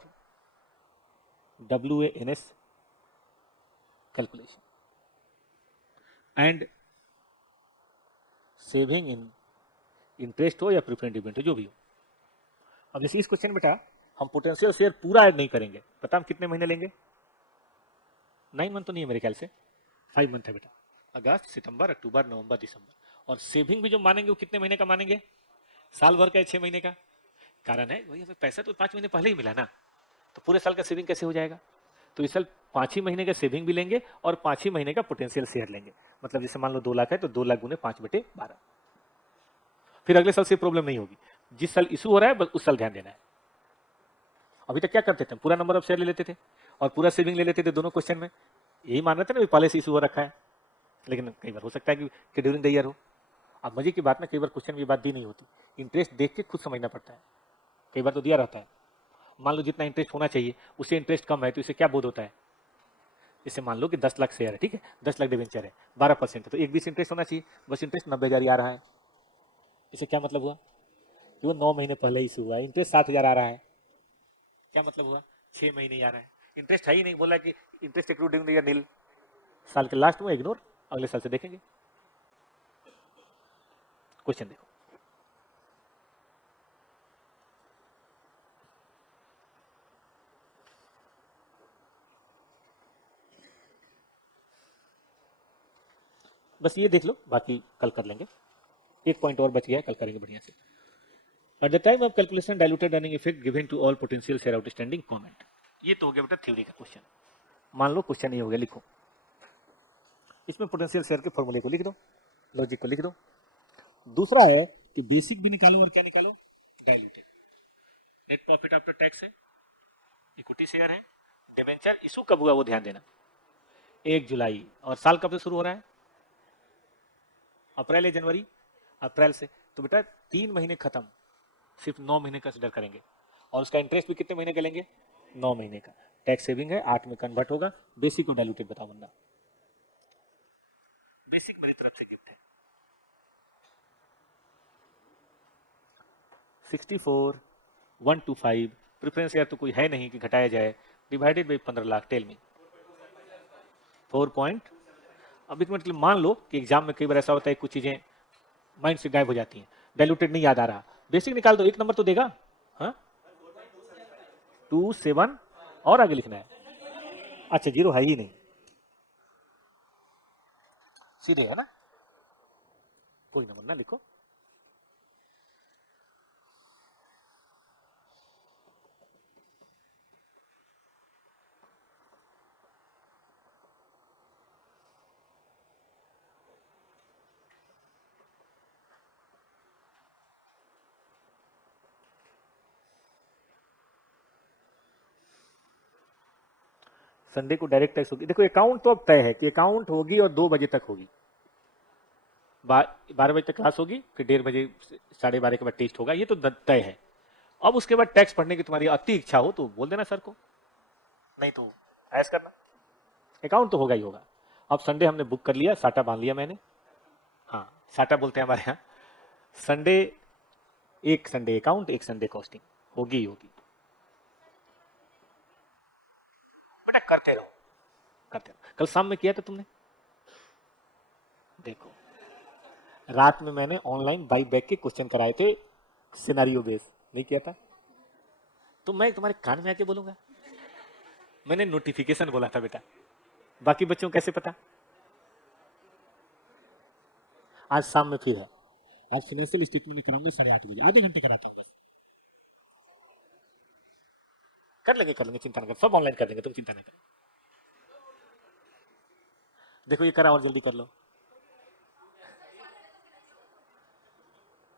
WANS calculation and saving in interest हो या प्रेफरेंस डिविडेंड हो, जो भी हो। अब जैसे इस क्वेश्चन बेटा हम पोटेंशियल शेयर पूरा ऐड नहीं करेंगे, पता हम कितने महीने लेंगे? 9 मंथ तो नहीं है मेरे ख्याल से, 5 मंथ है बेटा, अगस्त सितंबर अक्टूबर नवंबर दिसंबर। और सेविंग भी जो मानेंगे वो कितने महीने का मानेंगे? साल भर का, 6 महीने का। कारण है भैया पैसा तो 5 महीने पहले ही मिला ना, तो पूरे साल का सेविंग कैसे हो जाएगा? तो इस साल 5 ही महीने का सेविंग भी लेंगे और 5 ही महीने का पोटेंशियल शेयर लेंगे। मतलब जैसे मान लो 2 लाख है तो 2 लाख गुने 5/12। फिर अगले साल से प्रॉब्लम नहीं होगी। जिस साल इशू हो रहा है बस उस साल ध्यान देना है। अभी तक क्या करते थे? पूरा नंबर ऑफ शेयर ले लेते थे और पूरा सेविंग ले लेते थे दोनों क्वेश्चन में। यही मान रहे थे ना पहले से इशू हो रखा है, लेकिन कई बार हो सकता है कि ड्यूरिंग द ईयर हो। अब मजे की बात ना, कई बार क्वेश्चन में ये बात दी नहीं होती, इंटरेस्ट देख के खुद समझना पड़ता है। कई बार तो दिया रहता है, मान लो जितना इंटरेस्ट होना चाहिए उससे इंटरेस्ट कम है, तो इसे क्या बोध होता है? इसे मान लो कि 10 लाख शेयर है, ठीक है, 10 लाख डिवेंचर है, 12% है, तो 1/20 इंटरेस्ट होना चाहिए, बस इंटरेस्ट 90,000 आ रहा है। इसे क्या मतलब हुआ कि वो 9 महीने पहले इशू हुआ है, इंटरेस्ट 60,000 आ रहा है। क्या मतलब हुआ? 6 महीने ही आ रहा है, इंटरेस्ट है ही नहीं। बोला कि इंटरेस्ट एक्लूडिंग द ईयर नील, साल के लास्ट में इग्नोर, अगले साल से देखेंगे। क्वेश्चन देखो, बस ये देख लो, बाकी कल कर लेंगे। एक पॉइंट और बच गया है, कल करेंगे बढ़िया से। At the time of calculation diluted earning effect given to all potential share outstanding comment। ये तो हो गया बेटा थ्योरी का क्वेश्चन। मान लो क्वेश्चन ये हो गया, लिखो इसमें पोटेंशियल शेयर के फॉर्मूले को लिख दो, लॉजिक को लिख दो। दूसरा है कि बेसिक भी निकालो और क्या निकालो? Diluted. Net profit after tax है, इक्विटी शेयर है, डिबेंचर इशू कब हुआ वो ध्यान देना, 1 जुलाई। और साल कब से शुरू हो रहा है? अप्रैल या जनवरी? अप्रैल से। तो बेटा 3 महीने खत्म, सिर्फ 9 महीने कंसिडर करेंगे, और उसका इंटरेस्ट भी कितने महीने का लेंगे? 9 महीने का। टैक्स सेविंग है, 8 में कन्वर्ट होगा। बेसिक और डाइल्यूटेड बताओ बंदा। बेसिक मेरी तरफ से गिफ्ट है 64 125। प्रेफरेंस यार तो कोई है नहीं कि घटाया जाए, डिवाइडेड बाई 15 लाख। टेल में 4 पॉइंट। अब इसमें मतलब मान लो कि एग्जाम में कई बार ऐसा होता है कुछ चीजें माइंड से गायब हो जाती हैं, डाइल्यूटेड नहीं याद आ रहा, बेसिक निकाल दो, एक नंबर तो देगा। हाँ 27 और आगे लिखना है। अच्छा जीरो है ही नहीं, सीधे है ना, कोई नंबर ना लिखो। संडे को डायरेक्ट टैक्स होगी। देखो अकाउंट तो अब तय है कि अकाउंट होगी और 2 बजे तक होगी। 12 बजे तक क्लास होगी, फिर 1:30 बजे 12:30 के बाद टेस्ट होगा, ये तो तय है। अब उसके बाद टैक्स पढ़ने की तुम्हारी अति इच्छा हो तो बोल देना सर को, नहीं तो ऐस करना। अकाउंट तो होगा ही होगा। अब संडे हमने बुक कर लिया, साटा बांध लिया मैंने। हाँ साटा बोलते हैं हमारे यहाँ। संडे, एक संडे अकाउंट, एक संडे कॉस्टिंग होगी ही होगी। बेटा करते रहो, करते रहो। कल शाम में किया था तुमने, देखो रात में मैंने ऑनलाइन बाई बैक के क्वेश्चन कराए थे, सिनारियो बेस, नहीं किया था? तो मैं तुम्हारे कान में आके बोलूंगा? मैंने नोटिफिकेशन बोला था बेटा, बाकी बच्चों को कैसे पता? आज शाम में फिर है, आज फाइनेंशियल स्टेटमेंट कराऊंगा 8:30 बजे, आधे घंटे कराता हूँ बस। कर लेंगे, चिंता ना कर, सब ऑनलाइन कर देंगे, तुम चिंता ना करो। देखो ये करा, और जल्दी कर लो।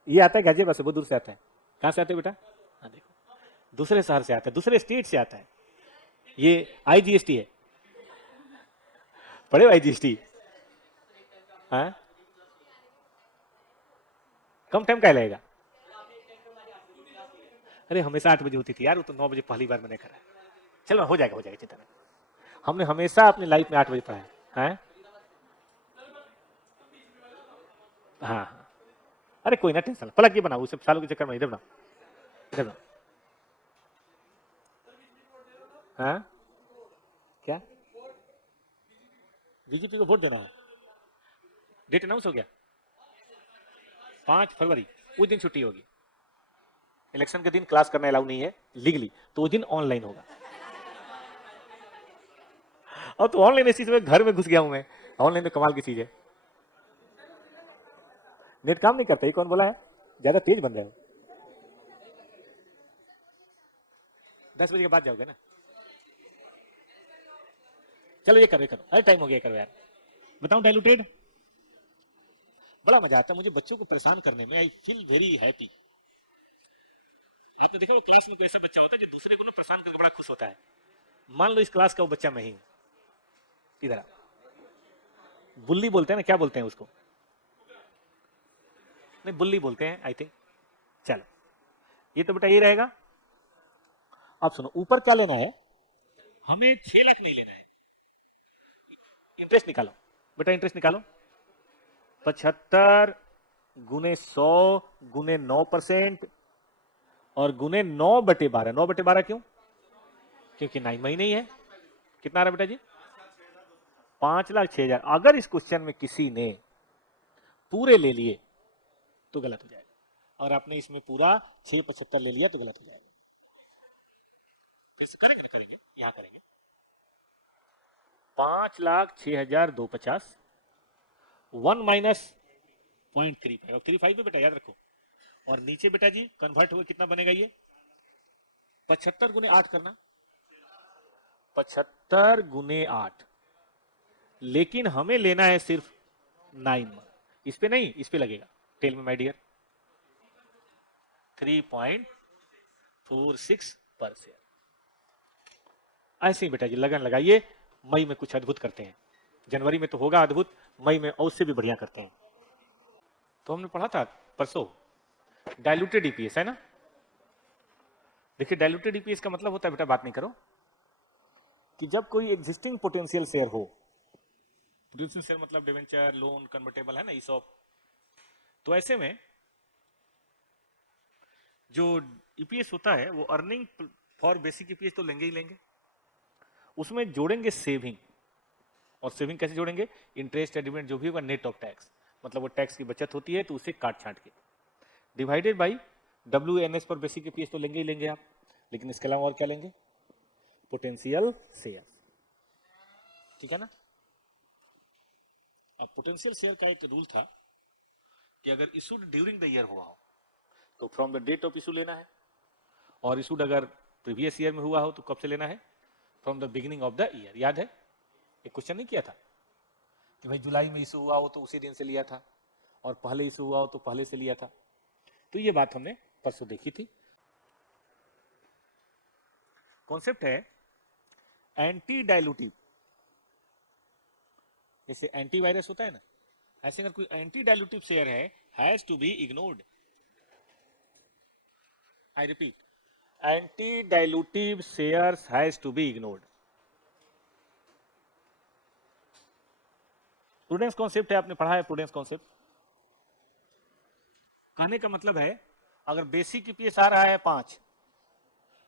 ये आता है गाजियाबाद से, बहुत दूर से आता है। कहाँ से आते हो बेटा? हाँ देखो, दूसरे शहर से आता है, दूसरे स्टेट से आता है। ये IGST है, पढ़े हो IGST? हाँ कम टाइम का लगेगा। अरे हमेशा 8 बजे होती थी यार, वो तो 9 बजे पहली बार मैंने करा है। चलो हो जाएगा, हो जाएगा, चिंता नहीं। हमने हमेशा अपनी लाइफ में 8 बजे पढ़ा है। हाँ हाँ, अरे कोई ना, टेंशन पलक ये बनाओ, उसे सालों के चक्कर में इधर बनाओ, इधर बनाओ। हाँ क्या बीजेपी को वोट देना है? डेट अनाउंस हो गया 5 फरवरी, उस दिन छुट्टी होगी। इलेक्शन के दिन क्लास करना अलाउ नहीं है लीगली, तो उस दिन ऑनलाइन होगा। अब तो ऑनलाइन इसी समय घर में घुस गया हूं मैं, ऑनलाइन तो कमाल की चीज है। नेट काम नहीं करता, ये कौन बोला है? ज्यादा तेज बन रहे हो। 10 बजे के बाद जाओगे ना? चलो ये करो, ये करो, अरे टाइम हो गया, करो यार। बताऊं डाइल्यूटेड, बड़ा मजा आता है मुझे बच्चों को परेशान करने में, आई फील वेरी हैप्पी। आपने देखा वो क्लास में कोई ऐसा बच्चा होता है जो दूसरे को ना परेशान करके बड़ा खुश होता है। मान लो इस क्लास का वो बच्चा मैं ही हूं, इधर बुल्ली बोलते हैं ना, क्या बोलते हैं उसको? नहीं बुल्ली बोलते हैं आई थिंक। चलो ये तो बेटा ये रहेगा। अब सुनो, ऊपर क्या लेना है? हमें 6 लाख नहीं लेना है। इंटरेस्ट निकालो बेटा, इंटरेस्ट निकालो। 75 गुने 100 गुने 9% और गुने 9/12। 9/12 क्यों? क्योंकि 9 महीने ही है। कितना आ रहा बेटा जी? 5,06,000। अगर इस क्वेश्चन में किसी ने पूरे ले लिए तो गलत हो जाएगा, और आपने इसमें पूरा 675 ले लिया तो गलत हो जाएगा। फिर से करेंगे ना, करेंगे, यहां करेंगे। 5,06,250 1 माइनस 0.35 35 में बेटा याद रखो। और नीचे बेटा जी कन्वर्ट हुआ कितना बनेगा ये? 75 गुने 8 करना, 75 गुने 8। लेकिन हमें लेना है सिर्फ 9। इस पे नहीं, इस पे लगेगा। टेल में माय डियर 3.46 पर शेयर। ऐसे ही बेटा जी लगन लगाइए, मई में कुछ अद्भुत करते हैं। जनवरी में तो होगा अद्भुत, मई में और से भी बढ़िया करते हैं। तो हमने पढ़ा था परसों डाइल्यूटेड ईपीएस है ना, देखिए डाइल्यूटेड ईपीएस का मतलब होता है, बेटा बात नहीं करो, कि जब कोई एग्जिस्टिंग पोटेंशियल शेयर हो, पोटेंशियल शेयर मतलब डिवेंचर, लोन, कन्वर्टेबल है ना, ये सब, तो ऐसे में जो ईपीएस होता है वो अर्निंग फॉर बेसिक ईपीएस तो लेंगे ही लेंगे, उसमें जोड़ेंगे सेविंग। और सेविंग कैसे जोड़ेंगे? इंटरेस्ट या डिविडेंड जो भी होगा नेट ऑफ टैक्स, मतलब वो टैक्स की बचत होती है तो उसे काट छांट के, डिवाइडेड बाई WNS पर बेसिक ईपीएस तो लेंगे ही लेंगे आप, लेकिन इसके अलावा और क्या लेंगे? पोटेंशियल शेयर, ठीक है ना। अब पोटेंशियल शेयर का एक रूल था कि अगर इशूड ड्यूरिंग द ईयर हुआ हो तो from the date of issue लेना है, और इशूड अगर प्रीवियस ईयर में हुआ हो तो कब से लेना है? From the beginning of the year. याद है एक क्वेश्चन नहीं किया था कि भाई जुलाई में इशू हुआ हो तो उसी दिन से लिया था, और पहले इशू हुआ हो तो पहले से लिया था। तो ये बात हमने परसों देखी थी। कॉन्सेप्ट है एंटी डाइल्यूटिव, जैसे एंटीवायरस होता है ना, ऐसे अगर कोई एंटी डाइल्यूटिव शेयर है, has to be ignored. I repeat, anti dilutive shares has to be ignored. Prudence concept है, आपने पढ़ा है प्रूडेंस कॉन्सेप्ट। कहने का मतलब है अगर बेसिक ईपीएस आ रहा है 5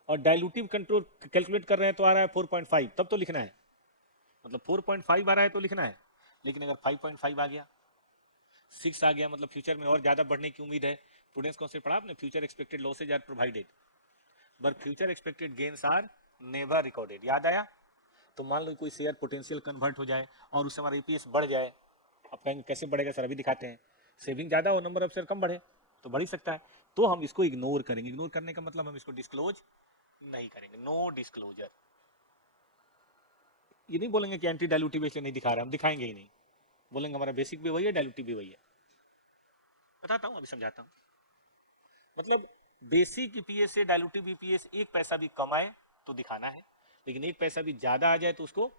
और डाइल्यूटिव कंट्रोल कैलकुलेट कर रहे हैं तो आ रहा है 4.5, तब तो लिखना है, मतलब 4.5 आ रहा है तो लिखना है। लेकिन अगर 5.5 आ गया, 6 आ गया, मतलब फ्यूचर में और ज्यादा बढ़ने की उम्मीद है। प्रूडेंस कॉन्सेप्ट पढ़ा आपने, future expected losses are provided but future expected gains are never recorded. याद आया? तो मान लो कोई शेयर पोटेंशियल कन्वर्ट हो जाए और उससे हमारा ईपीएस बढ़ जाए। अब कहेंगे कैसे बढ़ेगा सर, अभी दिखाते हैं। सेविंग ज्यादा हो, नंबर ऑफ शेयर कम बढ़े तो बढ़ ही सकता है, तो हम इसको इग्नोर करेंगे। इग्नोर करने का मतलब हम इसको डिस्क्लोज नहीं करेंगे, नो डिस्क्लोजर। ये नहीं बोलेंगे कि एंटी डाइल्यूटिव इसलिए नहीं दिखा रहा, हम दिखाएंगे ही नहीं, बोलेंगे हमारा बेसिक भी वही है, डाइल्यूटिव भी वही है। बताता हूँ, अभी समझाता हूँ। मतलब बेसिक ईपीएस से डाइल्यूटिव ईपीएस 1 पैसा भी कम आए तो दिखाना है, लेकिन 1 पैसा भी ज्यादा आ जाए तो उसको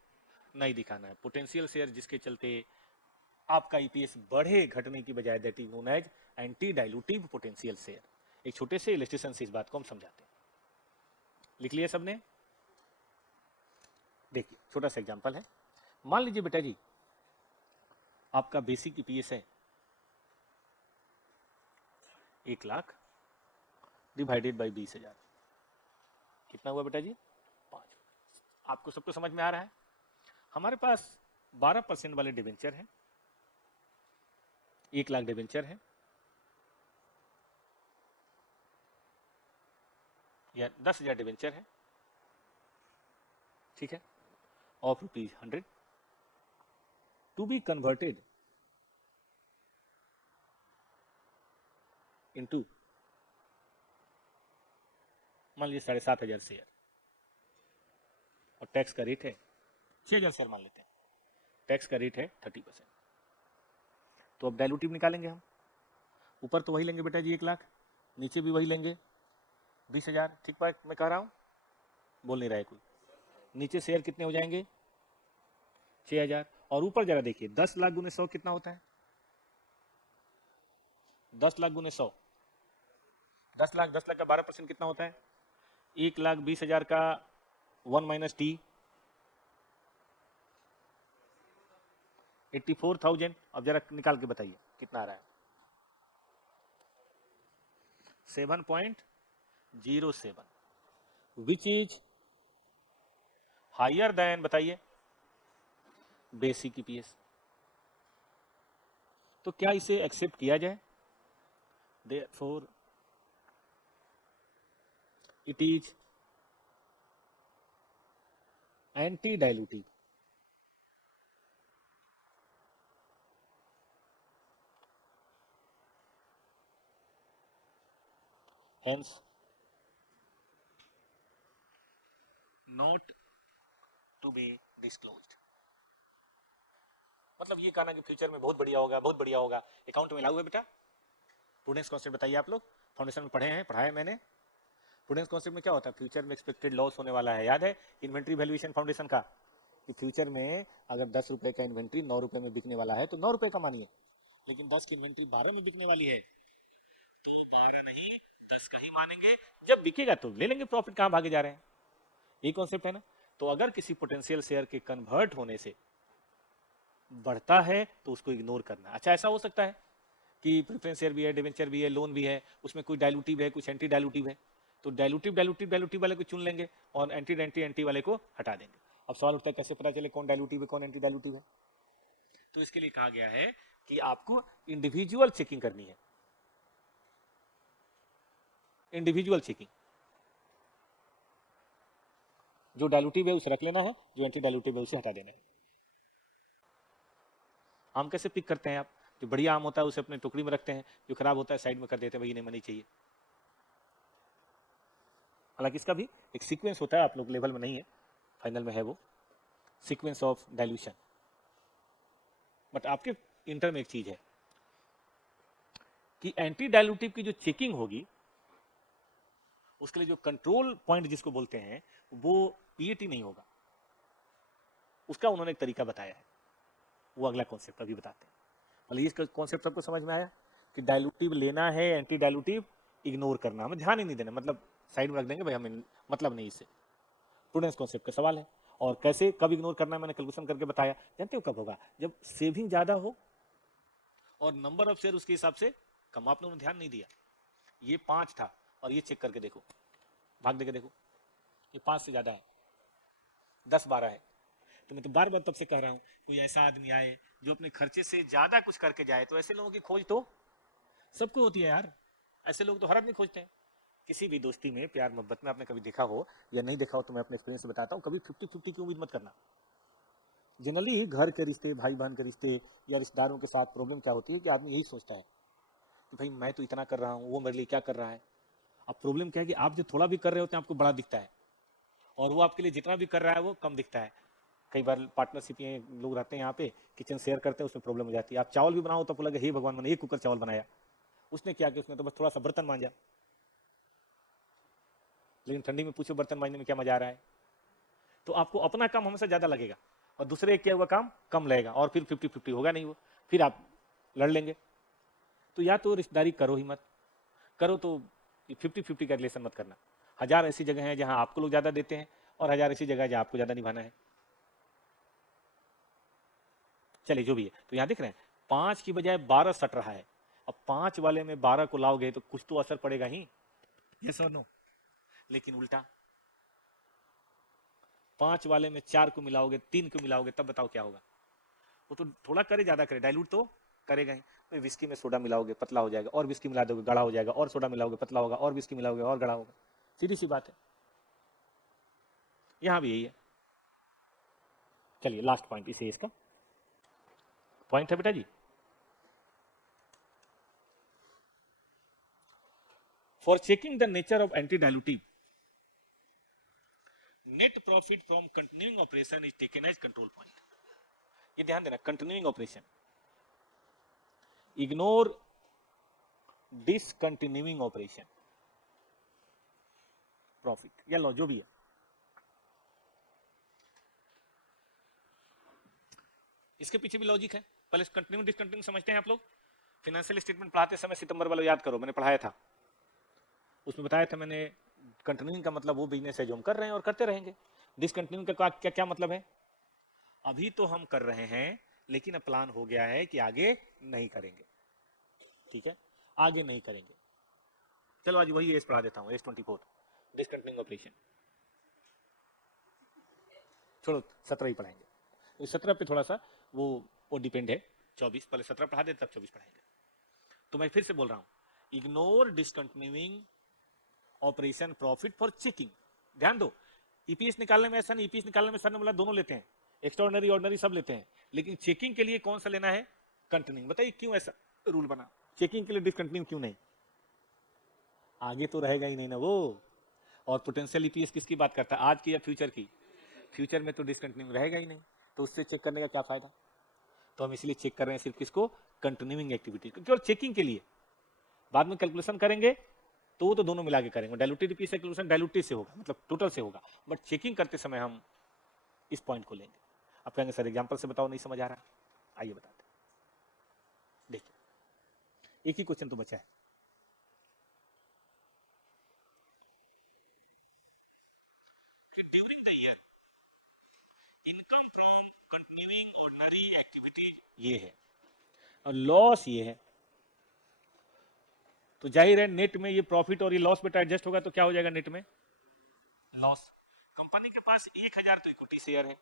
नहीं दिखाना है। पोटेंशियल शेयर जिसके चलते आपका ईपीएस बढ़े घटने की बजाय, that is known as anti dilutive potential share. एक छोटे से इलस्ट्रेशन से इस बात को हम समझाते हैं। लिख लिया सबने? देखिए छोटा सा एग्जांपल है। मान लीजिए बेटा जी आपका बेसिक ईपीएस है 1 लाख डिवाइडेड बाई 20,000, कितना हुआ बेटा जी? 5। आपको सबको समझ में आ रहा है? हमारे पास 12% वाले डिवेंचर हैं, 1 लाख डिवेंचर है, या 10,000 डिवेंचर है, ठीक है, of ₹100 to be converted into, मान लीजिए 7,500 शेयर, और टैक्स का रेट है 6,000 शेयर मान लेते हैं, टैक्स का रेट है 30%। तो अब डाइल्यूटिव निकालेंगे हम, ऊपर तो वही लेंगे बेटा जी 1 लाख, नीचे भी वही लेंगे 20,000। ठीक बात मैं कह रहा हूँ? बोल नहीं रहा है कोई। नीचे शेयर कितने हो जाएंगे? 6,000। और ऊपर जरा देखिए 10 लाख गुने 100 कितना होता है? 10 लाख गुने 100, 10 लाख का 12% कितना होता है? 1,20,000 का 1 माइनस टी, 84,000। अब जरा निकाल के बताइए कितना आ रहा है? 7.07, विच इज हायर देन, बताइए, बेसिक ईपीएस। तो क्या इसे एक्सेप्ट किया जाए? Therefore it is anti dilutive, hence not to be disclosed। मतलब ये कहना कि फ्यूचर में बहुत बढ़िया होगा, बहुत बढ़िया होगा। अकाउंट में लागू है बेटा? प्रूडेंस कॉन्सेप्ट बताइए आप लोग, फाउंडेशन में पढ़े हैं, पढ़ा है मैंने। प्रूडेंस कॉन्सेप्ट में क्या होता है? फ्यूचर में एक्सपेक्टेड लॉस होने वाला है, याद है इन्वेंट्री वैल्यूएशन फाउंडेशन का, कि फ्यूचर में अगर 10 रुपए का इन्वेंट्री 9 रुपए में बिकने वाला है तो 9 रुपए का मानिए, लेकिन 10 की इन्वेंट्री 12 में बिकने वाली है तो 12 नहीं 10 का ही मानेंगे, जब बिकेगा तो ले लेंगे प्रॉफिट, कहां भागे जा रहे हैं, ये कॉन्सेप्ट है ना। तो अगर किसी पोटेंशियल शेयर के कन्वर्ट होने से बढ़ता है तो उसको इग्नोर करना। अच्छा, ऐसा हो सकता है कि प्रेफरेंस शेयर भी है, डिवेंचर भी है, लोन भी है, उसमें कोई डायलूटिव है, कुछ एंटी डायलूटिव है, तो डायलूटिव वाले को चुन लेंगे और एंटी वाले को हटा देंगे। अब सवाल उठता है कैसे पता चले कौन डायलूटिव है कौन एंटी डायलूटिव है। तो इसके लिए कहा गया है कि आपको इंडिविजुअल चेकिंग करनी है, इंडिविजुअल चेकिंग। जो डायलूटिव है उसे रख लेना है, जो एंटी डायलूटिव है उसे हटा देना है। आम कैसे पिक करते हैं आप? जो बढ़िया आम होता है उसे अपने टुकड़ी में रखते हैं, जो खराब होता है साइड में कर देते हैं, भाई इन्हें नहीं चाहिए। हालांकि इसका भी एक सीक्वेंस होता है, आप लोग लेवल में नहीं है, फाइनल में है वो सीक्वेंस ऑफ डाइल्यूशन। बट आपके इंटर में एक चीज है कि एंटी डाइल्यूटिव की जो चेकिंग होगी उसके लिए जो कंट्रोल पॉइंट जिसको बोलते हैं वो पीएटी नहीं होगा, उसका उन्होंने एक तरीका बताया है, वो अगला कॉन्सेप्ट अभी बताते हैं। मतलब इस कॉन्सेप्ट सबको समझ में आया कि डाइल्यूटिव लेना है, एंटी डाइल्यूटिव इग्नोर करना, हमें ध्यान ही नहीं देना, मतलब साइड में रख देंगे भाई, हमें मतलब नहीं इससे। प्रूडेंस कॉन्सेप्ट का सवाल है। और कैसे कब इग्नोर करना है मैंने कैलकुलेशन करके बताया। जानते हो कब होगा? जब सेविंग ज्यादा हो और नंबर ऑफ शेयर उसके हिसाब से कम। आपने उन्हें ध्यान नहीं दिया, ये 5 था और ये चेक करके देखो, भाग देके देखो, ये 5 से ज्यादा है, 10-12 है। तो मैं तो बार बार तब से कह रहा हूं, कोई ऐसा आदमी आए जो अपने खर्चे से ज्यादा कुछ करके जाए, तो ऐसे लोगों की खोज तो सबको होती है यार, ऐसे लोग तो हर आदमी खोजते हैं। किसी भी दोस्ती में, प्यार मोहब्बत में आपने कभी देखा हो या नहीं देखा हो तो मैं अपने एक्सपीरियंस से बताता हूँ, कभी 50-50 की उम्मीद मत करना। जनरली घर के रिश्ते, भाई बहन के रिश्ते या रिश्तेदारों के साथ प्रॉब्लम क्या होती है कि आदमी यही सोचता है कि भाई मैं तो इतना कर रहा हूँ, वो मेरे लिए क्या कर रहा है। अब प्रॉब्लम क्या है कि आप जो थोड़ा भी कर रहे होते हैं आपको बड़ा दिखता है, और वो आपके लिए जितना भी कर रहा है वो कम दिखता है। कई बार पार्टनरशिप में लोग रहते हैं यहाँ पे, किचन शेयर करते हैं, उसमें प्रॉब्लम हो जाती है। आप चावल भी बनाओ तो आपको लगे हे भगवान, मैंने एक कुकर चावल बनाया, उसने क्या किया, उसने तो बस थोड़ा सा बर्तन मांजा। लेकिन ठंडी में पूछो बर्तन मांजने में क्या मजा आ रहा है। तो आपको अपना काम हमेशा ज्यादा लगेगा और दूसरे किया हुआ काम कम लगेगा, और फिर 50-50 होगा नहीं वो, फिर आप लड़ लेंगे। तो या तो रिश्तेदारी करो ही मत, करो तो 50-50 का रिलेशन मत करना। 1000 ऐसी जगह है जहां आपको लोग ज्यादा देते हैं और 1000 ऐसी जगह है जहां आपको ज्यादा निभाना है। चलिए जो भी है, तो यहां देख रहे हैं 5 की बजाय 12 सट रहा है। अब 5 वाले में 12 को लाओगे तो कुछ तो असर पड़ेगा ही, यस और नो। लेकिन उल्टा 5 वाले में 4 को मिलाओगे, 3 को मिलाओगे, तब बताओ क्या होगा। वो तो थोड़ा करे ज्यादा करे, डाइल्यूट तो करेगा ही। तो विस्की में सोडा मिलाओगे पतला हो जाएगा, और विस्की मिला दोगे गाढ़ा हो जाएगा, और सोडा मिलाओगे पतला होगा, और विस्की मिलाओगे और गाढ़ा होगा। सीधी सी बात है, यहां भी यही है। चलिए लास्ट पॉइंट, इसे इसका पॉइंट है बेटा जी। For checking the nature of anti dilutive, net profit from continuing operation is taken as control point. ये ध्यान देना, continuing operation, ignore discontinuing operation profit या लॉस जो भी है। इसके पीछे भी लॉजिक है, पहले कंटिन्यू डिसकंटिन्यू समझते हैं आप लोग। फाइनेंशियल स्टेटमेंट पढ़ाते समय सितंबर वाला याद करो, मैंने पढ़ाया था, उसमें बताया था मैंने कंटिन्यूइंग का मतलब वो बिजनेस है जो हम कर रहे हैं और करते रहेंगे। डिसकंटिन्यूइंग का क्या क्या मतलब है? अभी तो हम कर रहे हैं लेकिन अब प्लान हो गया है कि आगे नहीं करेंगे, ठीक है, आगे नहीं करेंगे। चलो आज वही एस पढ़ा देता हूँ, S24 डिसकंटिन्यूइंग ऑपरेशन। छोड़ो 17 ही पढ़ाएंगे, 17 पे थोड़ा सा वो डिपेंड है। 24 पहले 17 पढ़ा दे तब 24 पढ़ाएंगे। तो मैं फिर से बोल रहा हूं, ignore discontinuing operation profit for checking. ध्यान दो, ईपीएस निकालने में ऐसा नहीं, ईपीएस निकालने में सर ने बोला दोनों लेते हैं, एक्स्ट्राऑर्डिनरी ऑर्डिनरी सब लेते हैं, लेकिन चेकिंग के लिए कौन सा लेना है? कंटिन्यूइंग। बताइए क्यों ऐसा रूल बना? चेकिंग के लिए डिसकंटिन्यू क्यों नहीं? आगे तो रहेगा ही नहीं ना वो। और पोटेंशियल ईपीएस किसकी बात करता है, आज की या फ्यूचर की? फ्यूचर में तो डिसकंटिन्यू रहेगा ही नहीं, तो उससे चेक करने का क्या फायदा। तो हम इसलिए चेक कर रहे हैं सिर्फ किसको? कंटिन्यूइंग एक्टिविटी, केवल चेकिंग के लिए। बाद में कैलकुलेशन करेंगे तो वो तो दोनों मिला के करेंगे, डाइल्यूटेड ईपीएस कैलकुलेशन डाइल्यूटेड से होगा, मतलब टोटल से होगा, बट चेकिंग करते समय हम इस पॉइंट को लेंगे। आप कहेंगे सर एग्जांपल से बताओ, नहीं समझ आ रहा, आइए बताते। देखिए एक ही क्वेश्चन तो बचा है, की एक्टिविटी ये है और लॉस ये है, तो जाहिर है नेट में ये प्रॉफिट और ये लॉस बेटा एडजस्ट होगा तो क्या हो जाएगा नेट में लॉस। कंपनी के पास 1000 तो इक्विटी शेयर है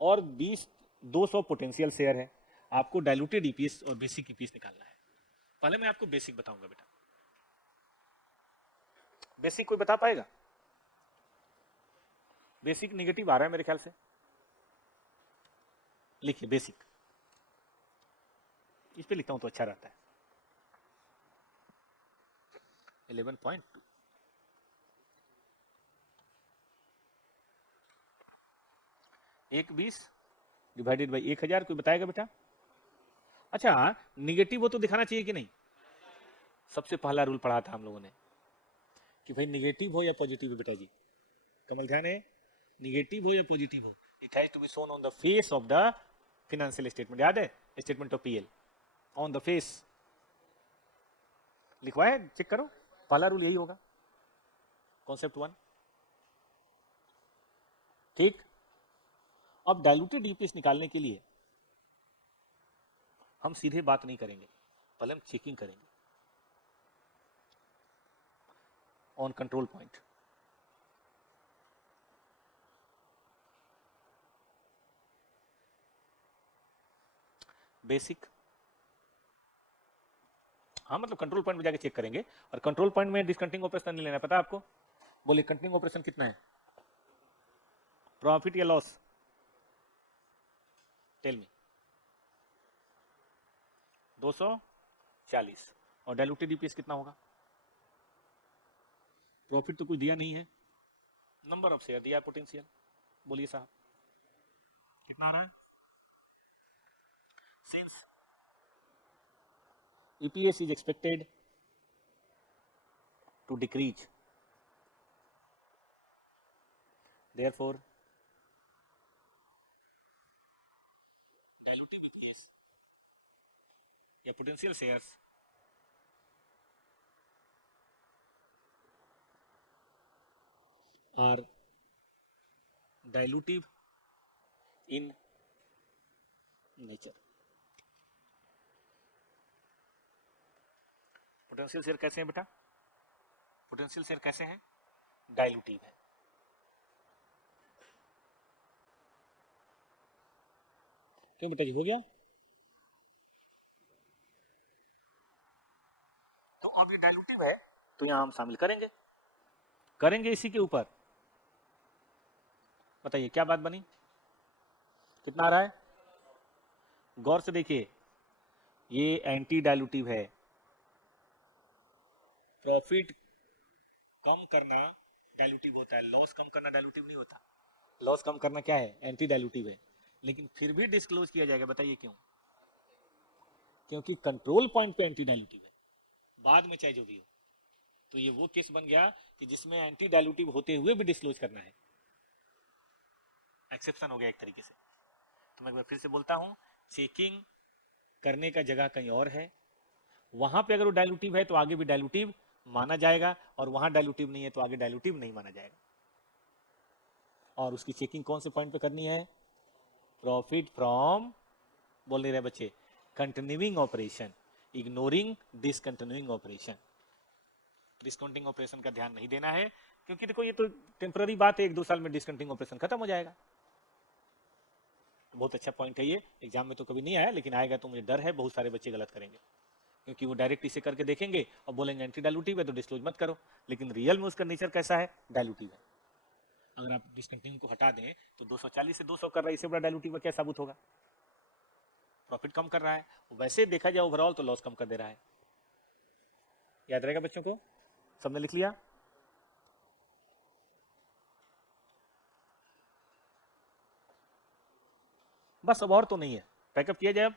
और 200 पोटेंशियल शेयर है। आपको डाइल्यूटेड ईपीएस और बेसिक ईपीएस निकालना है। पहले मैं आपको बेसिक बताऊंगा बेटा। बेसिक कोई बता पाएगा? बेसिक निगेटिव आ रहा है मेरे ख्याल से, लिखिए बेसिक, इस पे लिखता हूं तो अच्छा रहता है। 11.2 120 डिवाइडेड बाई 1000, कोई बताएगा बेटा? अच्छा निगेटिव हो तो दिखाना चाहिए कि नहीं? सबसे पहला रूल पढ़ा था हम लोगों ने कि भाई निगेटिव हो या पॉजिटिव हो बेटा जी, कमल ध्यान है, निगेटिव हो या पॉजिटिव हो, it has to be shown on the face of the financial statement. याद है statement of PL, on the face लिखवाए, चेक करो, पहला रूल यही होगा, कॉन्सेप्ट 1। ठीक, अब डाइल्यूटेड ईपीएस निकालने के लिए हम सीधे बात नहीं करेंगे, पहले हम चेकिंग करेंगे ऑन कंट्रोल पॉइंट। बेसिक, हाँ मतलब कंट्रोल पॉइंट में जाके चेक करेंगे, और कंट्रोल पॉइंट में डिसकंटिन्यूइंग ऑपरेशन नहीं लेना, पता है आपको? बोलिए कंटिन्यूइंग ऑपरेशन कितना है, प्रॉफिट या लॉस? Tell me. 240, और डाइल्यूटेड ईपीएस कितना होगा? प्रॉफिट तो कुछ दिया नहीं है, नंबर ऑफ शेयर दिया है, पोटेंशियल। बोलिए साहब कितना आ रहा है? Since EPS is expected to decrease, therefore dilutive EPS या potential shares are dilutive in nature। Potential share कैसे हैं बेटा? पोटेंशियल शेयर कैसे हैं? डाइल्यूटिव है। क्यों बेटा जी, हो गया? तो अब ये डाइल्यूटिव है तो यहां हम शामिल करेंगे, करेंगे इसी के ऊपर। बताइए क्या बात बनी, कितना आ रहा है? गौर से देखिए, ये एंटी डाइल्यूटिव है, प्रॉफिट कम करना डाइल्यूटिव होता है, लॉस कम करना डाइल्यूटिव नहीं होता। लॉस कम करना क्या है? एंटी डाइल्यूटिव है, लेकिन फिर भी डिस्क्लोज किया जाएगा। बताइए क्यों? क्योंकि कंट्रोल पॉइंट पे एंटी डाइल्यूटिव है, बाद में चाहे जो भी हो। तो ये वो केस बन गया कि जिसमें एंटी डाइल्यूटिव होते हुए भी डिस्क्लोज करना है, एक्सेप्शन हो गया एक तरीके से। तो मैं एक बार फिर से बोलता हूं, चेकिंग करने का जगह कहीं और है, वहां पे अगर वो डाइल्यूटिव है तो आगे भी डाइल्यूटिव माना जाएगा, और वहां डाइल्यूटिव नहीं है तो आगे डाइल्यूटिव नहीं माना जाएगा। और उसकी चेकिंग कौन से पॉइंट पे करनी है? प्रॉफिट फ्रॉम, बोल नहीं रहे बच्चे, continuing operation, ignoring discontinuing operation. Discounting operation का ध्यान नहीं देना है, क्योंकि देखो ये तो टेम्पररी बात है, 1-2 साल में डिसकाउंटिंग ऑपरेशन खत्म हो जाएगा। बहुत अच्छा पॉइंट है ये, एग्जाम में तो कभी नहीं आया, लेकिन आएगा तो मुझे डर है बहुत सारे बच्चे गलत करेंगे, क्योंकि वो डायरेक्ट इसे करके देखेंगे और बोलेंगे एंटी डाइल्यूटिव है तो डिस्क्लोज मत करो, लेकिन रियल में उसका नेचर कैसा है? डाइल्यूटिव है। अगर आप डिसकंटिन्यू को हटा दें तो 240 से 200 कर रहा है, इससे बड़ा डाइल्यूटिव क्या साबित होगा? प्रॉफिट कम कर रहा है, वैसे देखा जाए ओवरऑल तो लॉस कम कर दे रहा है। याद रहेगा बच्चों को? सबने लिख लिया? बस अब और तो नहीं है, पैकअप किया जाए अब।